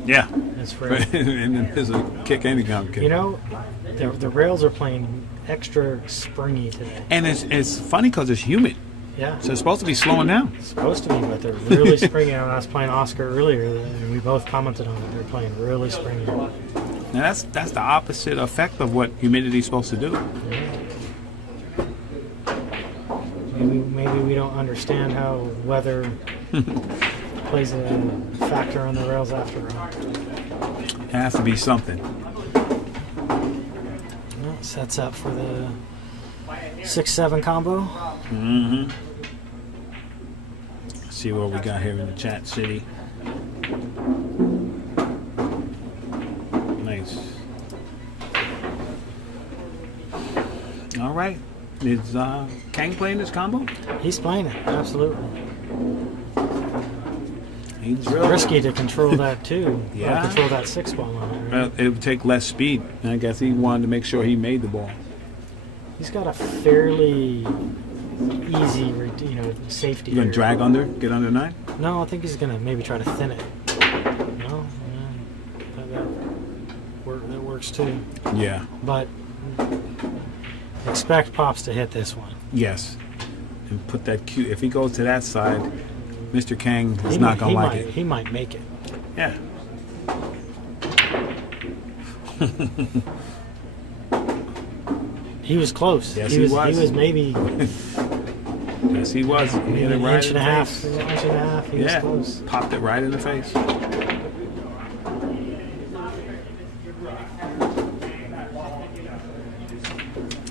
Yeah. That's rare. And then there's a kick any kind of kick. You know, the rails are playing extra springy today. And it's funny because it's humid. Yeah, So it's supposed to be slowing down. it's supposed to be, but they're really springy. When I was playing Oscar earlier, and we both commented on it. They're playing really springy. Now that's the opposite effect of what humidity is supposed to do. Maybe we don't understand how weather plays a factor on the rails after all. It has to be something. Well, sets up for the 6-7 combo. See what we got here in the chat city. Nice. All right. Is Kang playing this combo? He's playing it, absolutely. He's Risky to control that too. Yeah. Control that 6 ball on it. Right? It would take less speed. And I guess he wanted to make sure he made the ball. He's got a fairly easy, safety. You gonna here. drag under? Get under 9? No, I think he's gonna maybe try to thin it. No, yeah, that works too. Yeah. But expect Pops to hit this one. Yes. And put that cue. If he goes to that side, Mr. Kang is not gonna like it. He might make it. Yeah. He was close. Yes, he he was. was. He was maybe Yes, he was. He hit it an right inch in and the a half. face. An inch and a half. He Yeah. was close. Popped it right in the face.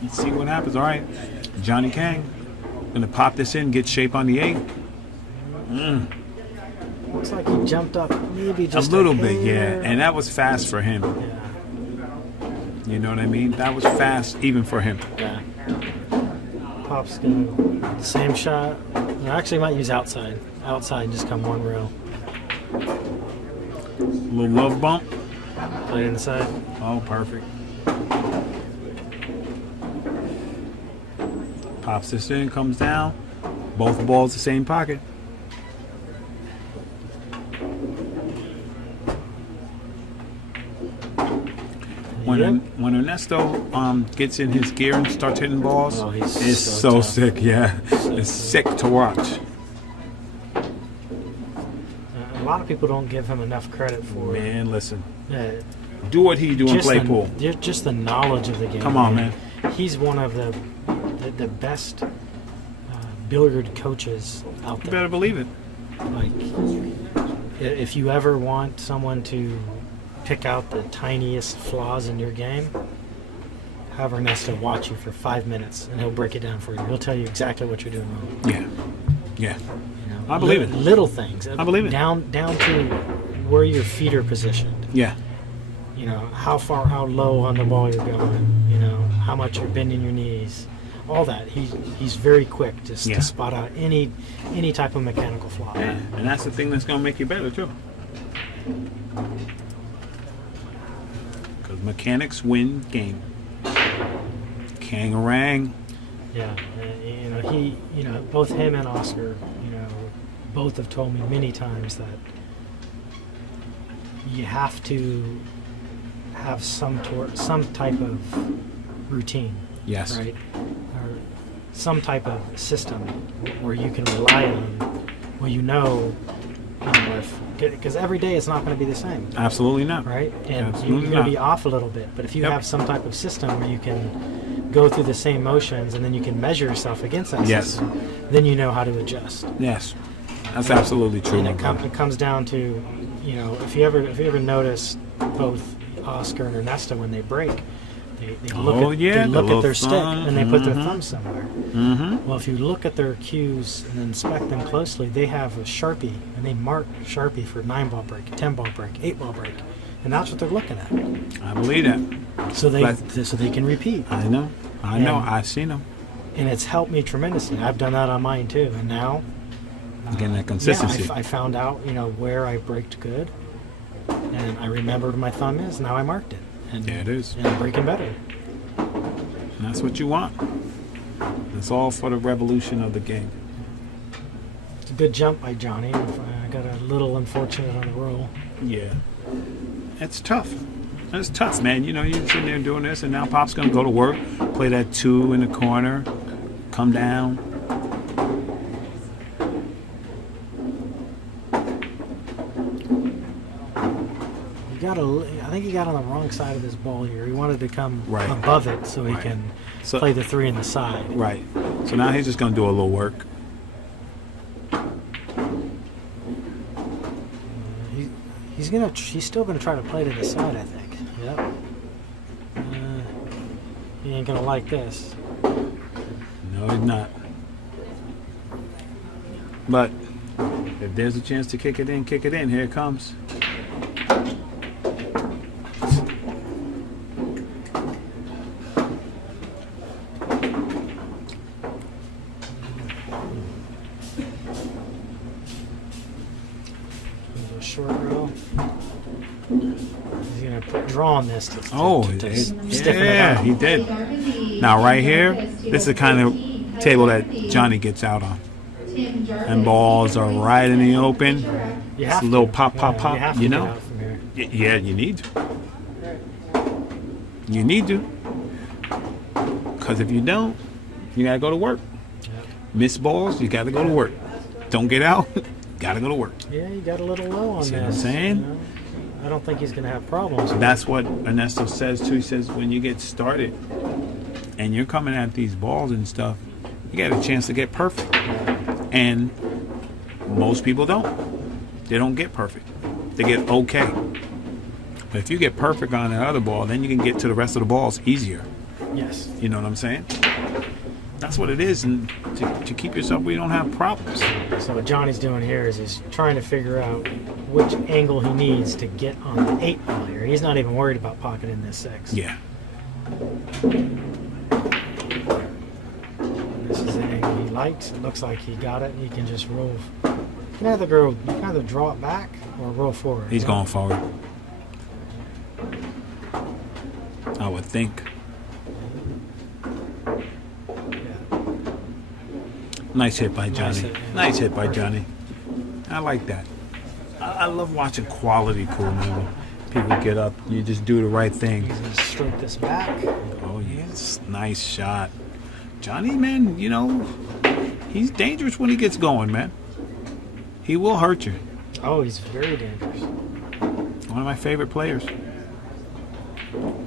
Let's see what happens. All right. Johnny Kang. Gonna pop this in, get shape on the 8. Looks like he jumped up maybe just a little bit, yeah. hair. And that was fast for him. Yeah. You know what I mean? That was fast even for him. Yeah. Pop's gonna same shot. No, actually, might use outside. Outside, just come one row. Little love bump. Play inside. Oh, perfect. Pops this in, comes down. Both balls the same pocket. When Ernesto gets in his gear and starts hitting balls, Oh, he's it's so so tough. sick. Yeah, it's sick to watch. A lot of people don't give him enough credit for Man, listen, uh, do what he do in play pool. Just the knowledge of the game. Come on, man. He's one of the best billiard coaches out You there. better believe it. Like, if you ever want someone to pick out the tiniest flaws in your game, have Ernesto watch you for 5 minutes, and he'll break it down for you. He'll tell you exactly what you're doing wrong. Yeah, yeah. You know, I believe it. Little things. I believe it. Down to where your feet are positioned. Yeah. You know, how low on the ball you're going. You know, how much you're bending your knees. All that. He's very quick just Yeah. to spot out any type of mechanical flaw. Yeah, and that's the thing that's going to make you better, too. Because mechanics win game. Kangarang. Yeah, you know, both him and Oscar, both have told me many times that you have to have some type of routine, Yes. right, or some type of system where you can rely on, where because every day it's not going to be the same. Absolutely not. Right? And Absolutely you're going to be not. off a little bit. But if you Yep. have some type of system where you can go through the same motions and then you can measure yourself against that Yes. system, then you know how to adjust. Yes. That's absolutely true. And my it brother. comes down to, if you ever notice both Oscar and Ernesto when they break, they look Oh, at yeah, they the look little at their stick thumb. and they put their Mhm. thumb somewhere. Mm-hmm. Well, if you look at their cues and inspect them closely, they have a Sharpie, and they mark Sharpie for 9-ball break, 10-ball break, 8-ball break, and that's what they're looking at. I believe that. So they But- can repeat, I know. I know. And- I've seen them. and it's helped me tremendously. I've done that on mine too, and now Getting that consistency. I found out where I braked good, and I remembered where my thumb is. Now I marked it, and Yeah, it is. and I'm breaking better. And that's what you want. It's all for the revolution of the game. It's a good jump by Johnny. I got a little unfortunate on the roll. Yeah. It's tough. It's tough, man. You're sitting there doing this, and now Pop's going to go to work, play that 2 in the corner, come down. I think he got on the wrong side of this ball here. He wanted to come Right. above it so he Right. can So- play the 3 in the side. Right. So now he's just going to do a little work. He's still gonna try to play to the side, I think. Yep. He ain't gonna like this. No, he's not. But if there's a chance to kick it in, kick it in. Here it comes. There's a short roll. He's gonna draw on this to stiffen it yeah, up. he did. Now right here, this is the kind of table that Johnny gets out on. And balls are right in the open. You It's have a little to. pop, pop, Yeah, pop, You have to you get know? out from here. Yeah, you need to. You need to. Because if you don't, you got to go to work. Yep. Miss balls, you got to go to work. Don't get out, got to go to work. Yeah, you got a little low on See this. what I'm saying? I don't think he's gonna have problems. with That's what Ernesto says too. He says when you get started and you're coming at these balls and stuff, you got a chance to get perfect. And most people don't. They don't get perfect. They get okay. But if you get perfect on that other ball, then you can get to the rest of the balls easier. it. Yes. You know what I'm saying? That's what it is. And to keep yourself where you don't have problems. So what Johnny's doing here is he's trying to figure out which angle he needs to get on the 8 ball here. He's not even worried about pocketing this 6. Yeah. This is an angle he likes. It looks like he got it. He can just roll. You can either draw it back or roll forward. He's going forward. I would think. Yeah. Nice hit by Johnny. hit, yeah. Nice hit by Johnny. I like that. I love watching quality pool, man. People get up, you just do the right thing. He's going to stroke this back. Oh, yes. Nice shot. Johnny, man, you know, he's dangerous when he gets going, man. He will hurt you. Oh, he's very dangerous. One of my favorite players.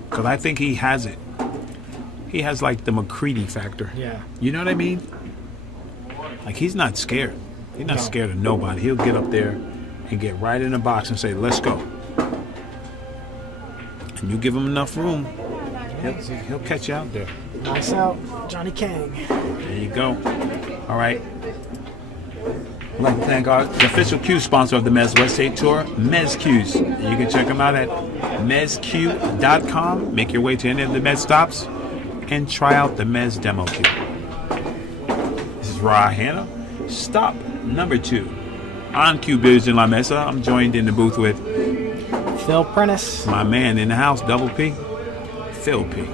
Because I think he has it. He has, like, the McCready factor. Yeah. You know what I mean? Like, he's not scared. He's not No. scared of nobody. He'll get up there and get right in the box and say, let's go. And you give him enough room, he'll catch you out there. Nice out, Johnny Kang. There you go. All right. I'd like to thank the official Q sponsor of the Mezz West State Tour, Mezz Qs. And you can check them out at mezzq.com. Make your way to any of the Mezz stops and try out the Mezz demo Q. This is Ra Hanna. Stop number 2 on Q Billiards in La Mesa. I'm joined in the booth with Phil Prentice. my man in the house, Double P, Phil P.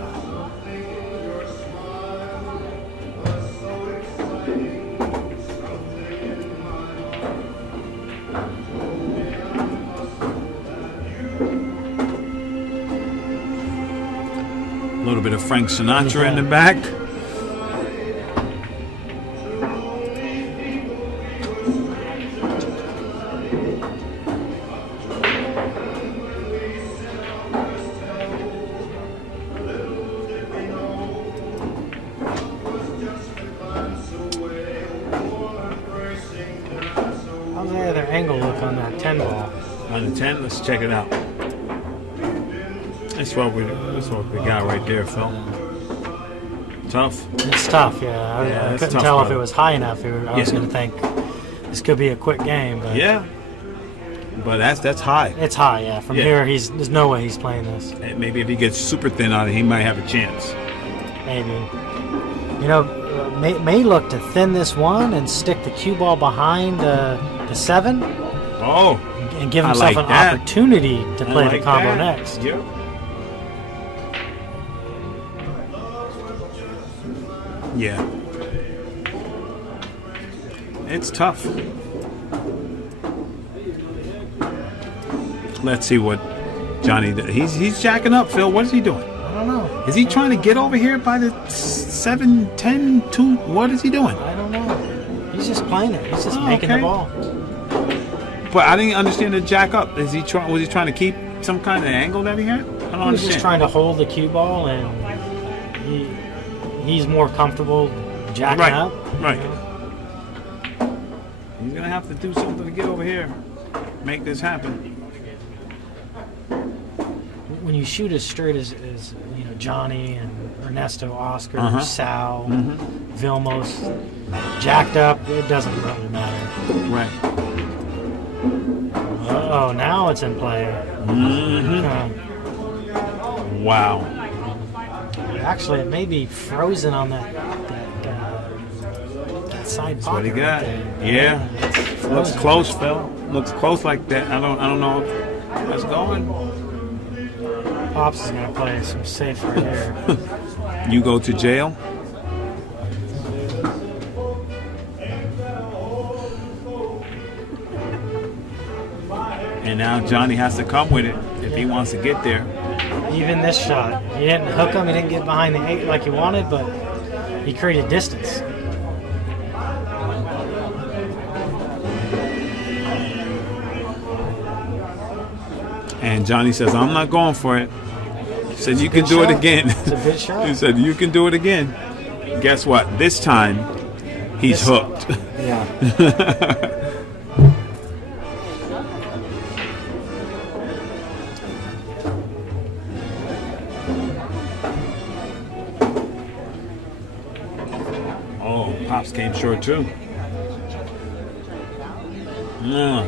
A little bit of Frank Sinatra in the back. How's the other angle look on that 10 ball? On the 10, let's check it out. That's what we got right there, Phil. Tough. It's tough, yeah. I Yeah, it's couldn't tough, tell if brother. it was high enough. I was Yeah. going to think this could be a quick game, but Yeah. But that's high. it's high, yeah. From Yeah. here, there's no way he's playing this. And maybe if he gets super thin on it, he might have a chance. Maybe. You know, may look to thin this one and stick the cue ball behind the 7 Oh, and give I himself like an that. opportunity to I play the like combo that. next. Yep. Yeah. It's tough. Let's see what Johnny does. He's jacking up, Phil. What is he doing? I don't know. Is he trying to get over here by the 7, 10, 2? What is he doing? I don't know. He's just playing it. He's just Oh, making okay. the ball. But I didn't understand the jack up. Was he trying to keep some kind of angle that he had? I don't He was understand. just trying to hold the cue ball, and he's more comfortable jacking Right, up. right. you know? He's gonna have to do something to get over here, make this happen. When you shoot as straight as you know, Johnny and Ernesto, Oscar, Uh-huh. Sal, Vilmos, jacked up, it doesn't really matter. Right. Oh, now it's in play. Wow. Actually, it may be frozen on that side That's what he pocket. got. Right there. Yeah. It's Looks frozen. close, Phil. Looks close like that. I don't know if that's going. Pops is gonna play some safe right here. You go to jail. And now Johnny has to come with it if he wants to get there. Even this shot, he didn't hook him. He didn't get behind the 8 like he wanted, but he created distance. And Johnny says, I'm not going for it. He said, you can Good do it shot. again. It's a good shot. He said, you can do it again. Guess what? This time, he's hooked. Yeah. Oh, Pops came short too. No.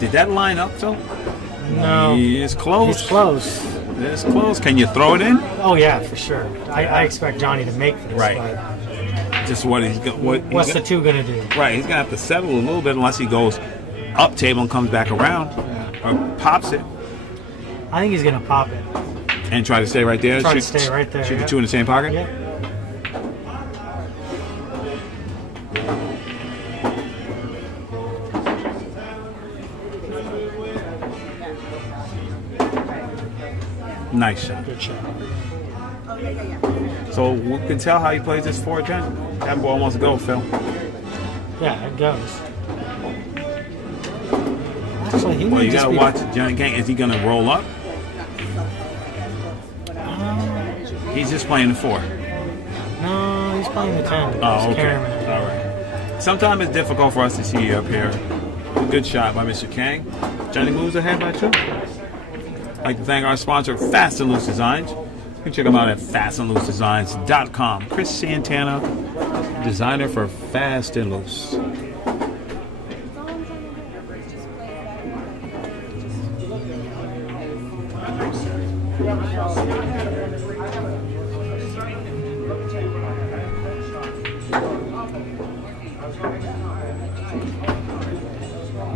Did that line up, Phil? No. It's close. He's close. This close. Can you throw it in? Oh yeah, for sure. I expect Johnny to make this. Right. But Just what he's going. what's the two gonna do? Right. He's gonna have to settle a little bit unless he goes up table and comes back around or pops it I think he's gonna pop it. and try to stay right there. Try to stay right there, Shoot yeah. the two in the same pocket. Yeah. Nice shot. Good shot. So we can tell how he plays this 4-10. That ball wants to go, Phil. Yeah, it goes. Actually, he Well, may you just gotta be, watch Johnny Kang. Is he gonna roll up? He's just playing the 4. No, he's playing the 10. Oh, He's okay. carrying it. All right. Sometimes it's difficult for us to see you up here. Good shot by Mr. Kang. Johnny moves ahead by 2. I'd like to thank our sponsor, Fast and Loose Designs. You can check them out at fastandloosedesigns.com. Chris Santana, designer for Fast and Loose.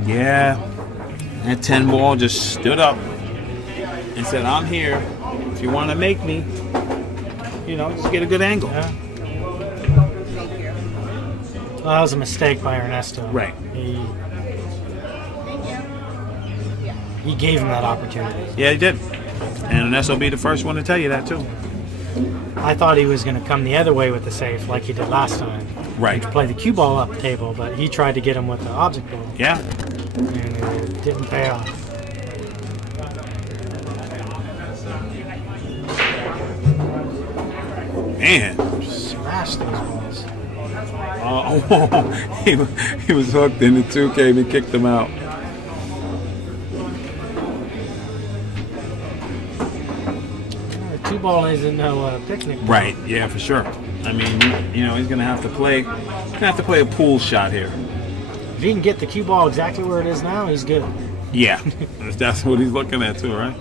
Yeah, that 10 ball just stood up and said, I'm here. If you want to make me, just get a good angle. Yeah. Well, that was a mistake by Ernesto. Right. He gave him that opportunity. Yeah, he did. And Ernesto will be the first one to tell you that, too. I thought he was going to come the other way with the safe like he did last time. Right. To play the cue ball up the table, but he tried to get him with the object ball. Yeah. And it didn't pay off. Man. Smashed those balls. He was hooked and the 2 came and kicked him out. The cue ball isn't no picnic ball. Right. Yeah, for sure. I mean, he's gonna have to play. A pool shot here. If he can get the cue ball exactly where it is now, he's good. Yeah, that's what he's looking at too, right?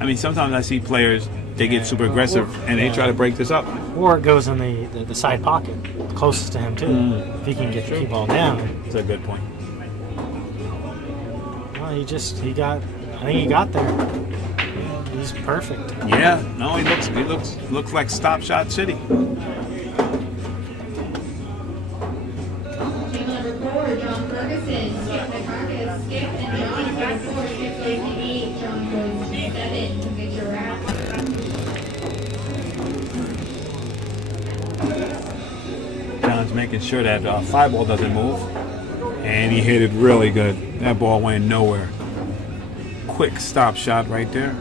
I mean, sometimes I see players they get super aggressive and they try to break this up. Or it goes in the side pocket, closest to him too. If he can get the cue ball down. That's a good point. Well, I think he got there. He's perfect. Yeah, no, he looks like Stop Shot City. Table number 4, John Ferguson. Skip McCarcus, Skip and John go 4. Skip goes to 8. John goes to 7 to get your wrap. John's making sure that 5 ball doesn't move. And he hit it really good. That ball went nowhere. Quick stop shot right there.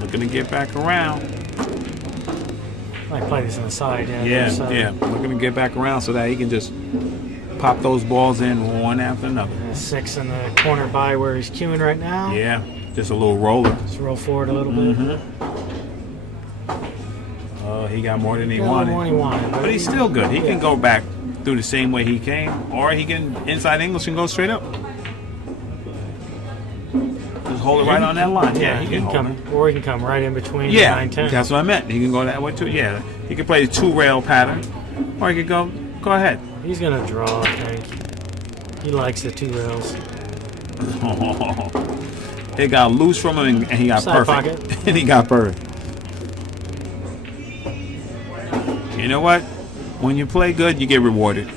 Looking to get back around. Might play this on the side. Yeah. Looking to get back around so that he can just pop those balls in one after another. 6 in the corner by where he's cueing right now. Yeah, just a little roller. Just roll forward a little bit. Oh, he got more than he Got a little wanted. more than he wanted, But he's still good. He can go back through the same way he came, or he can inside English and go straight up. Just hold it right on that line. Yeah, he can hold come, it. or he can come right in between Yeah, 9, 10. that's what I meant. He can go that way too. Yeah, he can play the 2-rail pattern, or he can go ahead. He's gonna draw, I think. He likes the 2 rails. It got loose from him, and he got Side perfect. pocket. And he got perfect. You know what? When you play good, you get rewarded. Table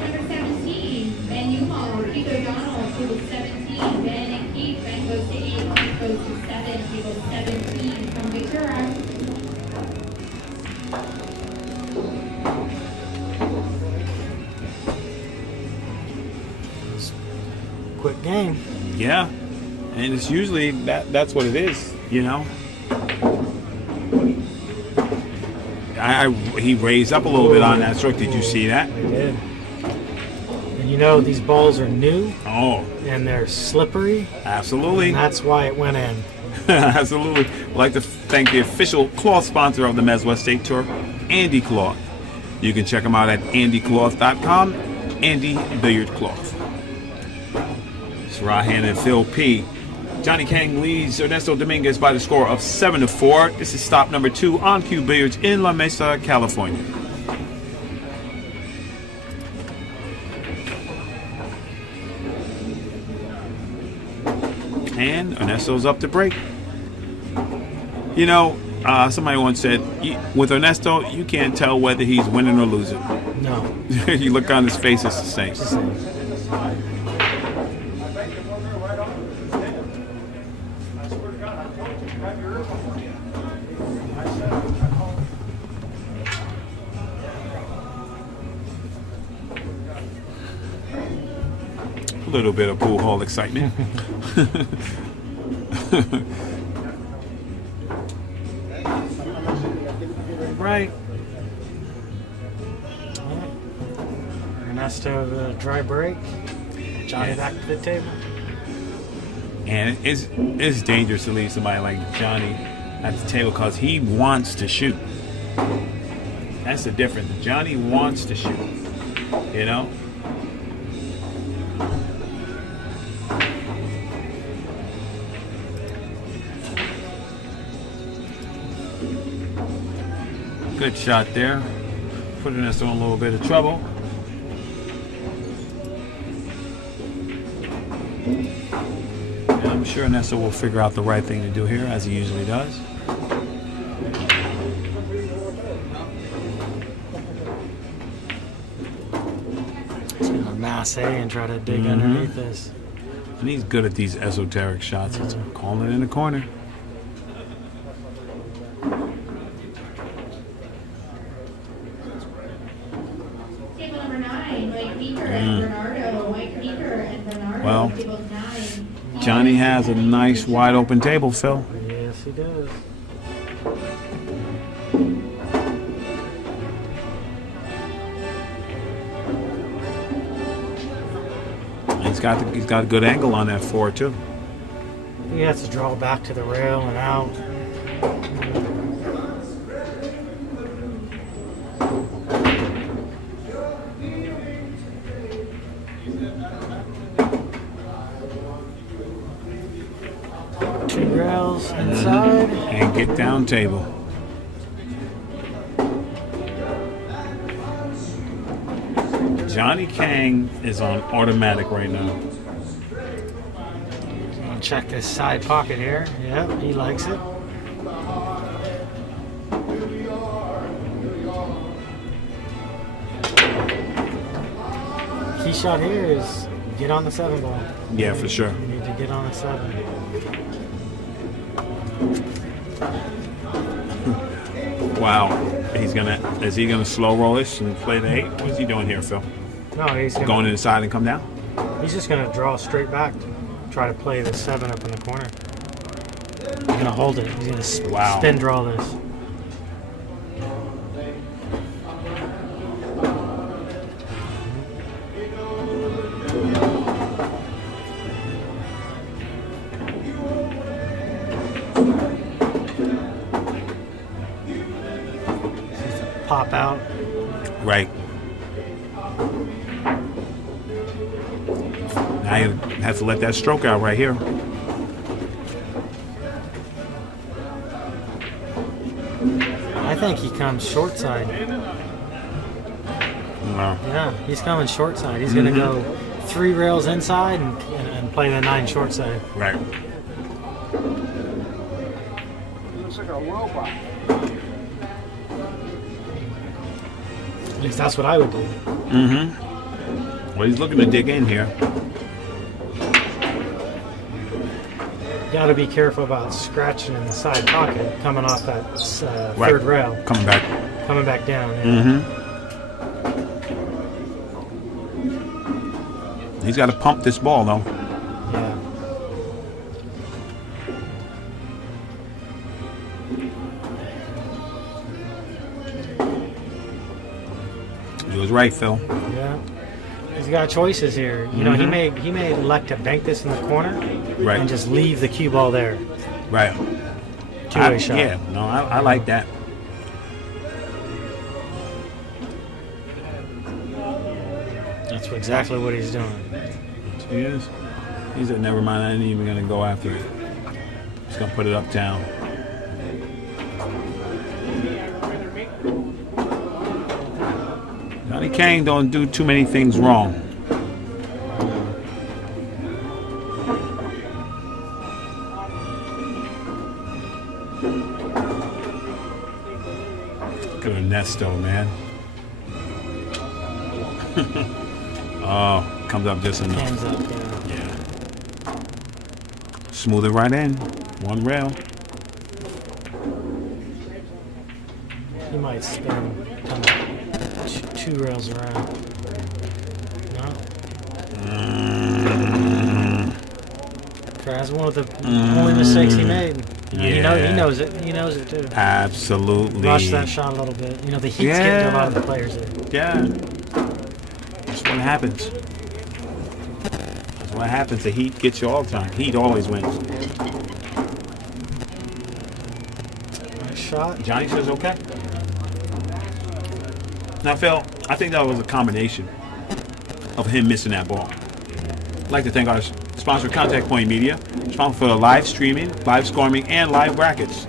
number 17, Ben Newhall, Keith O'Donnell, table 17, Ben and Keith. Ben goes to 8, Keith goes to 7, table 17 from Victoria. Quick game. Yeah, and it's usually that's what it is, He raised up a little bit on that stroke. Did you see that? I did. And these balls are new Oh, and they're slippery. absolutely. And that's why it went in. Absolutely. I'd like to thank the official cloth sponsor of the Mezz West State Tour, Andy Cloth. You can check them out at andycloth.com. Andy Billiard Cloth. It's Rahan and Phil P. Johnny Kang leads Ernesto Dominguez by the score of 7-4. This is stop number 2 on Q Billiards in La Mesa, California. And Ernesto's up to break. You know, somebody once said, with Ernesto, you can't tell whether he's winning or losing. No. You look on his face, it's the same. It's the same. A little bit of pool hall excitement. Right. Ernesto, dry break. Johnny back to the table. And it's dangerous to leave somebody like Johnny at the table because he wants to shoot. That's the difference. Johnny wants to shoot. You know? Good shot there. Putting us in a little bit of trouble. And I'm sure Ernesto will figure out the right thing to do here, as he usually does. He's going to masse and try to dig underneath this. And he's good at these esoteric shots. He's calling it in the corner. Table number 9, Mike Meeker and Bernardo. Mike Meeker and Bernardo. Well, Table 9. Johnny has a nice wide open table, Phil. Yes, he does. He's got a good angle on that 4 too. He has to draw back to the rail and out. Two rails inside. And get down table. Johnny Kang is on automatic right now. Gonna check this side pocket here. Yep, he likes it. Key shot here is get on the 7 ball. Yeah, for sure. You need to get on the 7. Wow. Is he gonna slow roll this and play the 8? What's he doing here, Phil? No, he's Going inside and come down? He's just gonna draw straight back, try to play the 7 up in the corner. He's gonna hold it. He's gonna Wow. spin draw this. Pop out. Right. Now you have to let that stroke out right here. I think he comes short side. Wow. Yeah, he's coming short side. He's gonna go 3 rails inside and play the 9 short side. Right. Looks like a robot. At least that's what I would do. Mm-hmm. Well, he's looking to dig in here. You got to be careful about scratching in the side pocket coming off that Right. third rail, Coming back. coming back down. Yeah. Mm-hmm. He's got to pump this ball, though. Yeah. He was right, Phil. Yeah. He's got choices here. You know, he may elect to bank this in the corner Right. and just leave the cue ball there. Right. Two-way shot. Yeah, no, I like that. That's That's exactly what he's doing. He is. He said, never mind, I ain't even going to go after it. Just going to put it uptown. Johnny Kang don't do too many things wrong. Look at Ernesto, man. Oh, comes up just enough. Hands up, yeah. Yeah. Smooth it right in. One rail. He might spin kind of two rails around. No. That's one of the only mistakes he made. You know, Yeah. he knows it. He knows it too. Absolutely. Rush that shot a little bit. You know, the heat's getting to a lot of the players there. Yeah. That's what happens. That's what happens. The heat gets you all the time. Heat always wins. Nice shot. Johnny says okay. Now, Phil, I think that was a combination of him missing that ball. I'd like to thank our sponsor, Contact Point Media, responsible for the live streaming, live scoring, and live brackets.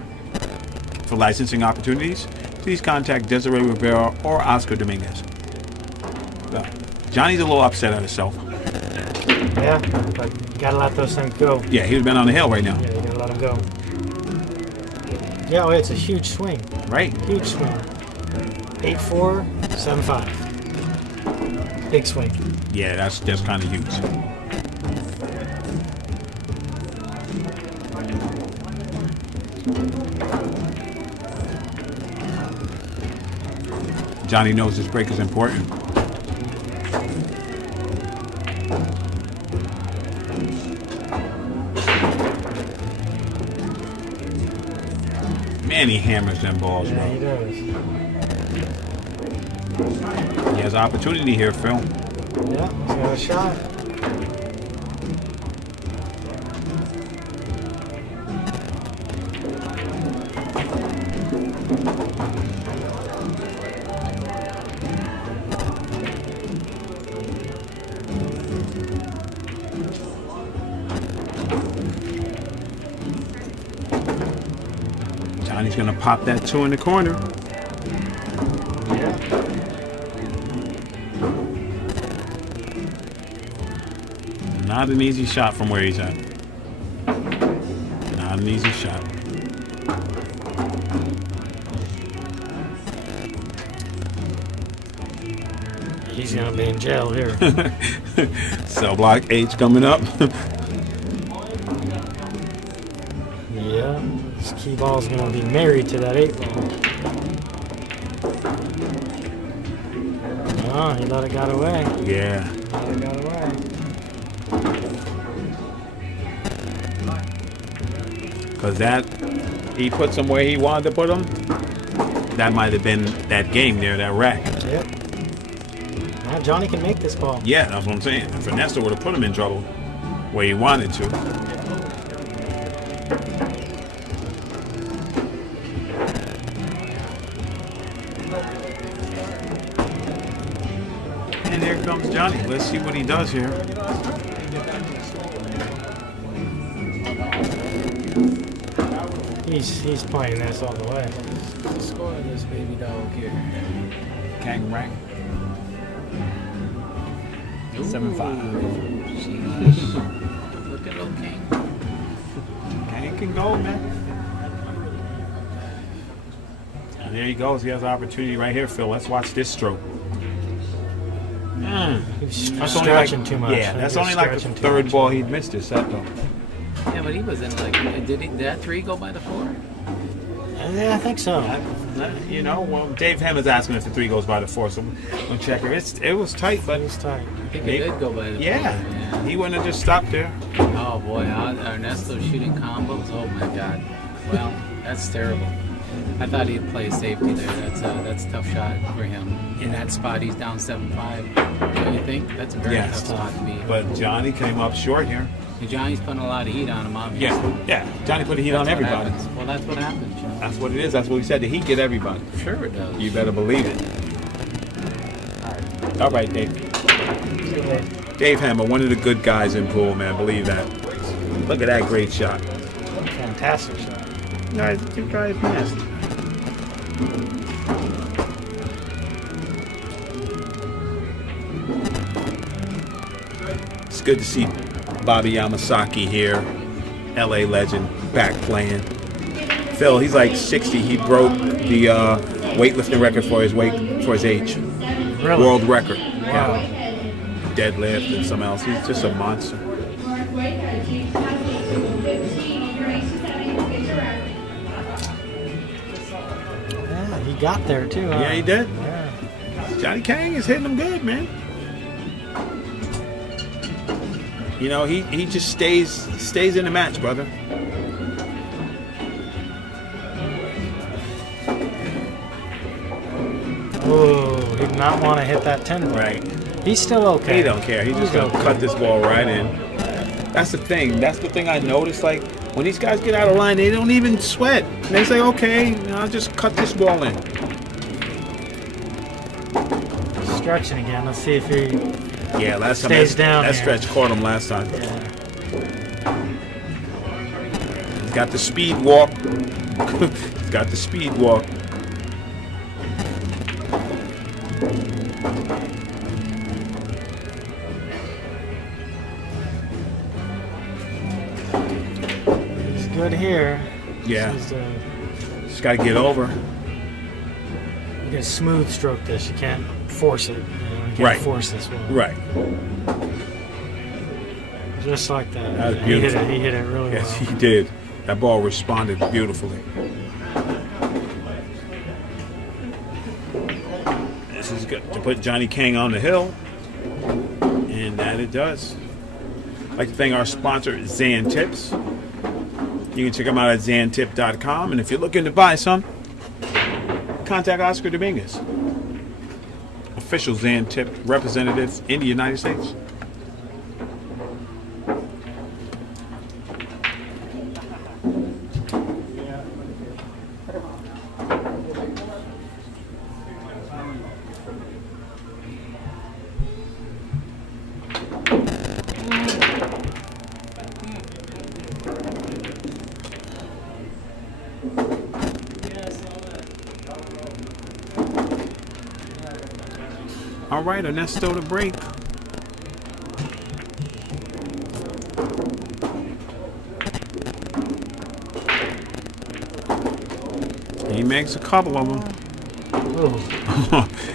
For licensing opportunities, please contact Desiree Rivera or Oscar Dominguez. Johnny's a little upset at himself. Yeah, but you gotta let those things go. Yeah, he would have been on the hill right now. Yeah, you gotta let them go. Yeah, well, it's a huge swing. Right? Huge swing. 8-4, 7-5. Big swing. Yeah, that's kind of huge. Johnny knows this break is important. Man, he hammers them balls, Yeah, bro. he does. He has opportunity here, Phil. Yeah, he's got a shot. Johnny's gonna pop that two in the corner. Yeah. Not an easy shot from where he's at. Not an easy shot. He's gonna be in jail here. Cell block H coming up. Yeah. This key ball's gonna be married to that 8-ball. Oh, he let it get away. Yeah. Let it get away. Because that, he puts him where he wanted to put him. That might have been that game there, that rack. Yep. Now Johnny can make this ball. Yeah, that's what I'm saying. If Ernesto would have put him in trouble where he wanted to. And here comes Johnny. Let's see what he does here. He's playing this all the way. Score this baby dog here. Kang rank. 7-5. Look at old King. Kang can go, man. And there he goes. He has an opportunity right here, Phil. Let's watch this stroke. He's That's only stretching like, too much. yeah, that's He's only like the stretching too third much. ball he'd missed this set, though. Yeah, but he was in like, did that 3 go by the 4? Yeah, I think so. You know, well, Dave Hemmer's asking if the 3 goes by the 4, so we'll check her. It was tight, but He's tight. I think Maybe. it did go by the 4. yeah, he wouldn't have just stopped there. Oh boy, Ernesto shooting combos. Oh my God. Well, that's terrible. I thought he'd play safety there. That's a tough shot for him. In that spot, he's down 7-5. Don't you think? That's a very Yes. tough spot to be. But Johnny came up short here. Johnny's putting a lot of heat on him, obviously. Yeah. Johnny put the heat on That's what everybody. happens. Well, that's what happens. You know? That's what it is. That's what we said. The heat get everybody. Sure it does. You better believe it. All right, Dave. Dave Hammer, one of the good guys in pool, man. Believe that. Look at that great shot. Fantastic shot. Guys, the guy is nasty. It's good to see Bobby Yamasaki here, LA legend, back playing. Phil, he's like 60. He broke the weightlifting record for his age. Really? World record. Wow. Yeah. Deadlift and something else. He's just a monster. Mark Whitehead, James Cassidy, 15, even raised to 7, Victor Rapp. Yeah, he got there too. Huh? Yeah, he did. Yeah. Johnny Kang is hitting him good, man. You know, he just stays in the match, brother. Oh, he did not want to hit that 10 ball. Right. He's still okay. He don't care. He's just gonna cut this ball right in. That's the thing. That's the thing I noticed. Like when these guys get out of line, they don't even sweat. They say, "Okay, I'll just cut this ball in." Stretching again. Let's see if he. Yeah, last time Stays down that here. stretch caught him last time. Yeah. He's got the speed walk. He's got the speed walk. He's good here. Yeah. This is, Just got to get over. you can smooth stroke this. You can't force it. You can't Right. force this one. Right. Just like that. That was he hit beautiful. it. He hit it really Yes, well. he did. That ball responded beautifully. This is good to put Johnny Kang on the hill, and that it does. I'd like to thank our sponsor, Zan Tips. You can check them out at zantip.com, and if you're looking to buy some, contact Oscar Dominguez, official Zan Tip representative in the United States. All right, Ernesto to break. He makes a couple of them.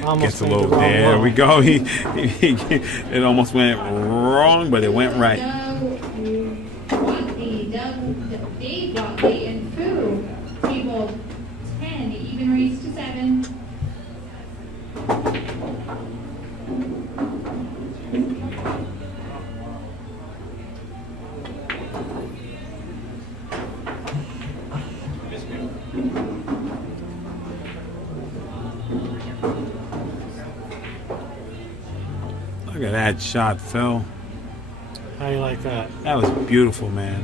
Almost Gets a made the little. wrong There one. we go. It almost went wrong, but it went right. Dave Watley and Fu, table 10, even raised to 7. Look at that shot, Phil. How you like that? That was beautiful, man.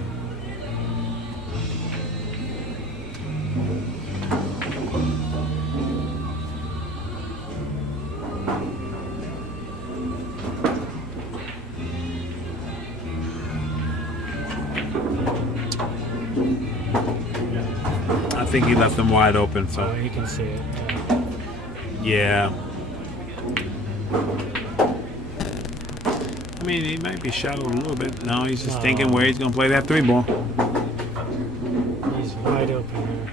I think he left them wide open, Oh, so you can see it. yeah. I mean, he might be shadowed a little bit. No, he's just thinking where he's going to play that 3-ball. He's wide open here.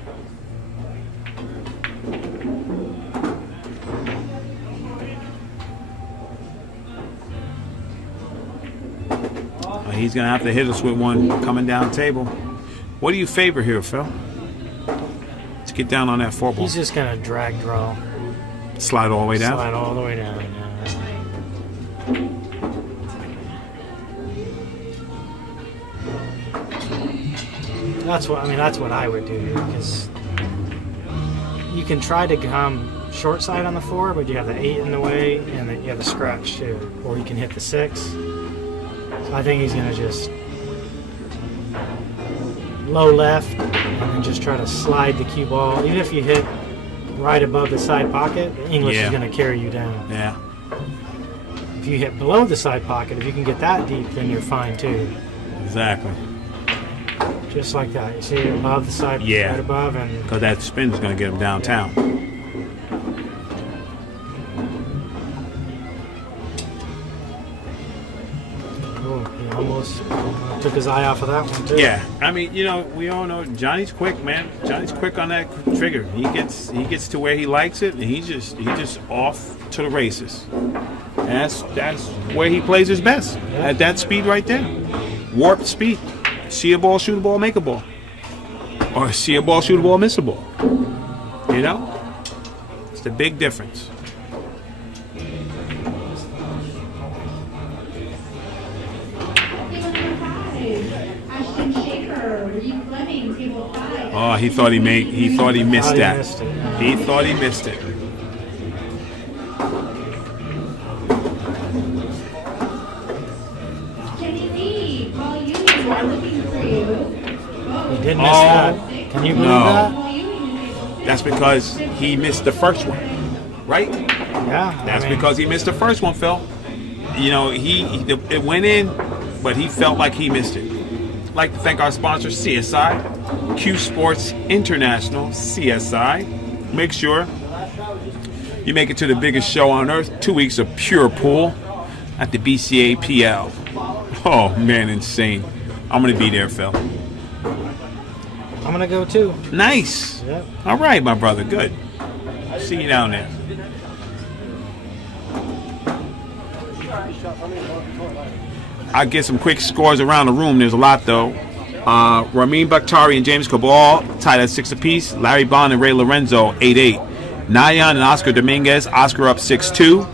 He's going to have to hit us with one coming down table. What do you favor here, Phil? Let's get down on that 4-ball. He's just gonna drag draw. Slide all the way down. Slide all the way down. Yeah. That's what That's what I would do here, because you can try to come short side on the 4, but you have the 8 in the way, and then you have the scratch too. Or you can hit the 6. So I think he's gonna just low left and then just try to slide the cue ball. Even if you hit right above the side pocket, the English Yeah. is going to carry you down. Yeah. If you hit below the side pocket, if you can get that deep, then you're fine too. Exactly. Just like that. You see it above the side, Yeah. right above, and Because that spin is going to get him downtown. oh, he almost took his eye off of that one too. Yeah, I mean, you know, we all know Johnny's quick, man. Johnny's quick on that trigger. He gets to where he likes it, and he's just off to the races. And that's where he plays his best, at that speed right there. Warped speed. See a ball, shoot a ball, make a ball. Or see a ball, shoot a ball, miss a ball. You know? It's the big difference. Table number 5, Ashton Shaker, Reed Fleming, table 5. Oh, he thought he missed Oh, he that. missed it. He thought he missed it. Jenny Lee, Paul Ewing, we're looking for you. He did miss that. Can you believe No. that? Paul Ewing, table 6. That's because he missed the first one, right? Yeah. That's I mean, because he missed the first one, Phil. You know, it went in, but he felt like he missed it. I'd like to thank our sponsor, CSI, Q Sports International, CSI. Make sure you make it to the biggest show on earth. 2 weeks of pure pool at the BCA PL. Oh man, insane! I'm gonna be there, Phil. I'm gonna go too. Nice. Yep. All right, my brother. Good. See you down there. I'll get some quick scores around the room. There's a lot, though. Ramin Bakhtari and James Cabal tied at 6 apiece. Larry Bond and Ray Lorenzo, 8-8. Nayan and Oscar Dominguez. Oscar up 6-2.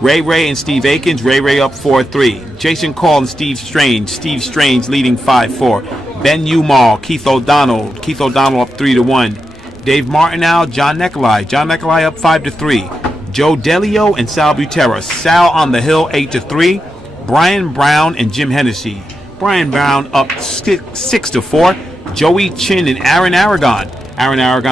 Ray and Steve Akins. Ray up 4-3. Jason Call and Steve Strange. Steve Strange leading 5-4. Ben Umal, Keith O'Donnell up 3-1. Dave Martinow, John Nicolai up 5-3. Joe Delio and Sal Butera. Sal on the hill 8-3. Brian Brown and Jim Hennessy. Brian Brown up 6-4. Joey Chin and Aaron Aragon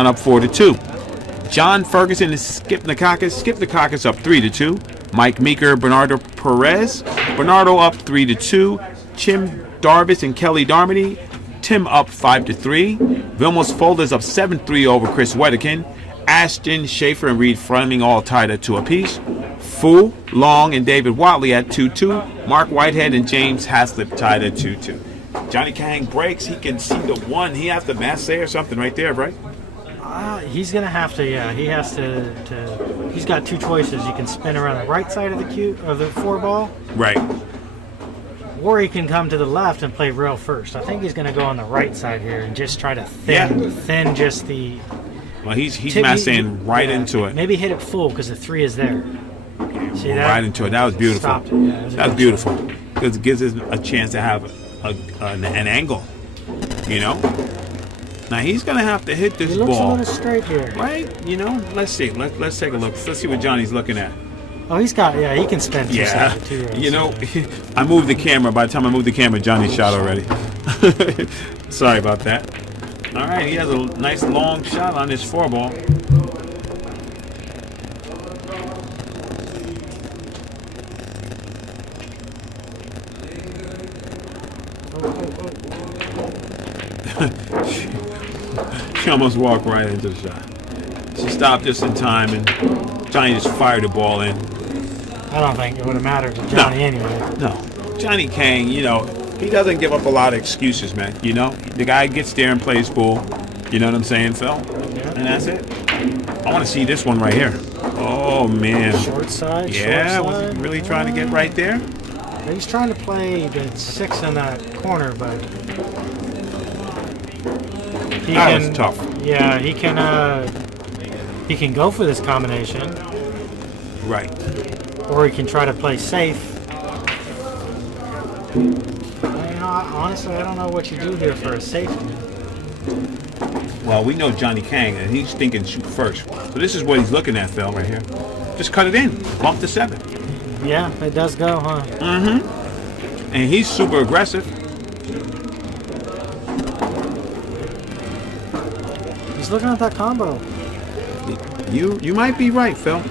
up 4-2. John Ferguson and Skip Nikakis up 3-2. Mike Meeker, Bernardo Perez. Bernardo up 3-2. Tim Darvis and Kelly Darmody. Tim up 5-3. Vilmos Folders up 7-3 over Chris Wedekin. Ashton, Schaefer, and Reed Fleming all tied at 2 apiece. Fu, Long, and David Watley at 2-2. Mark Whitehead and James Haslip tied at 2-2. Johnny Kang breaks. He can see the one. He has to mass or something right there, right? He's gonna have to. Yeah, he has to. He's got 2 choices. You can spin around the right side of the 4-ball, Right. or he can come to the left and play rail first. I think he's gonna go on the right side here and just try to thin just the. Well, he's massing right into it. Maybe hit it full because the 3 is there. See that? Right into it. That was beautiful. Stopped it. Yeah, That's beautiful because it gives us a chance to have an angle. You know. Now he's gonna have to hit this He looks a ball, little straight here. right? You know. Let's see. Let's take a look. Let's see what Johnny's looking at. Oh, he's got. Yeah, he can spin 2 Yeah. sides of 2 rows. You know, I moved the camera. By the time I moved the camera, Johnny shot already. Sorry about that. All right, he has a nice long shot on this 4-ball. She almost walked right into the shot. She stopped just in time, and Johnny just fired the ball in. I don't think it would have mattered to Johnny anyway. No. Johnny Kang, you know, he doesn't give up a lot of excuses, man. You know, the guy gets there and plays pool. You know what I'm saying, Phil? Yeah. And that's it. I want to see this one right here. Oh, man. Short side. Yeah, short was side. he really trying to get right there? He's trying to play the 6 in that corner, but he That can. was tough. Yeah, he can. He can go for this combination, Right. or he can try to play safe. You know, honestly, I don't know what you do here for a safety. Well, we know Johnny Kang, and he's thinking shoot first. So this is what he's looking at, Phil, right here. Just cut it in. Bump the 7. Yeah, it does go, huh? Mm-hmm. And he's super aggressive. He's looking at that combo. You might be right, Phil.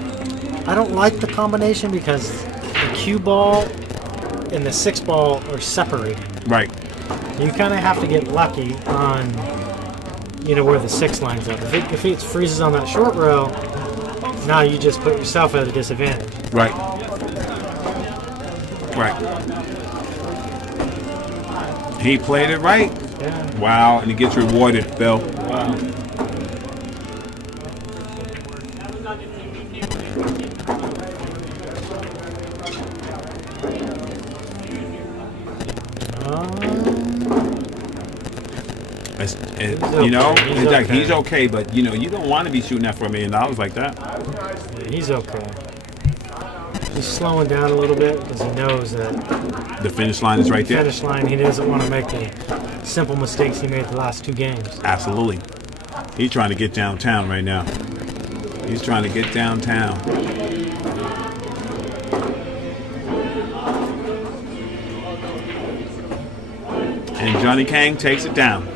I don't like the combination because the cue ball and the 6 ball are separated. Right. You kind of have to get lucky on, where the 6 lines up. If it freezes on that short row, now you just put yourself at a disadvantage. Right. Right. He played it right. Yeah. Wow, and he gets rewarded, Phil. Wow. It's like he's okay, but you don't want to be shooting that for $1 million like that. Yeah, he's okay. He's slowing down a little bit because he knows that The finish line is right there. finish line. He doesn't want to make the simple mistakes he made the last 2 games. Absolutely. He's trying to get downtown right now. He's trying to get downtown. And Johnny Kang takes it down.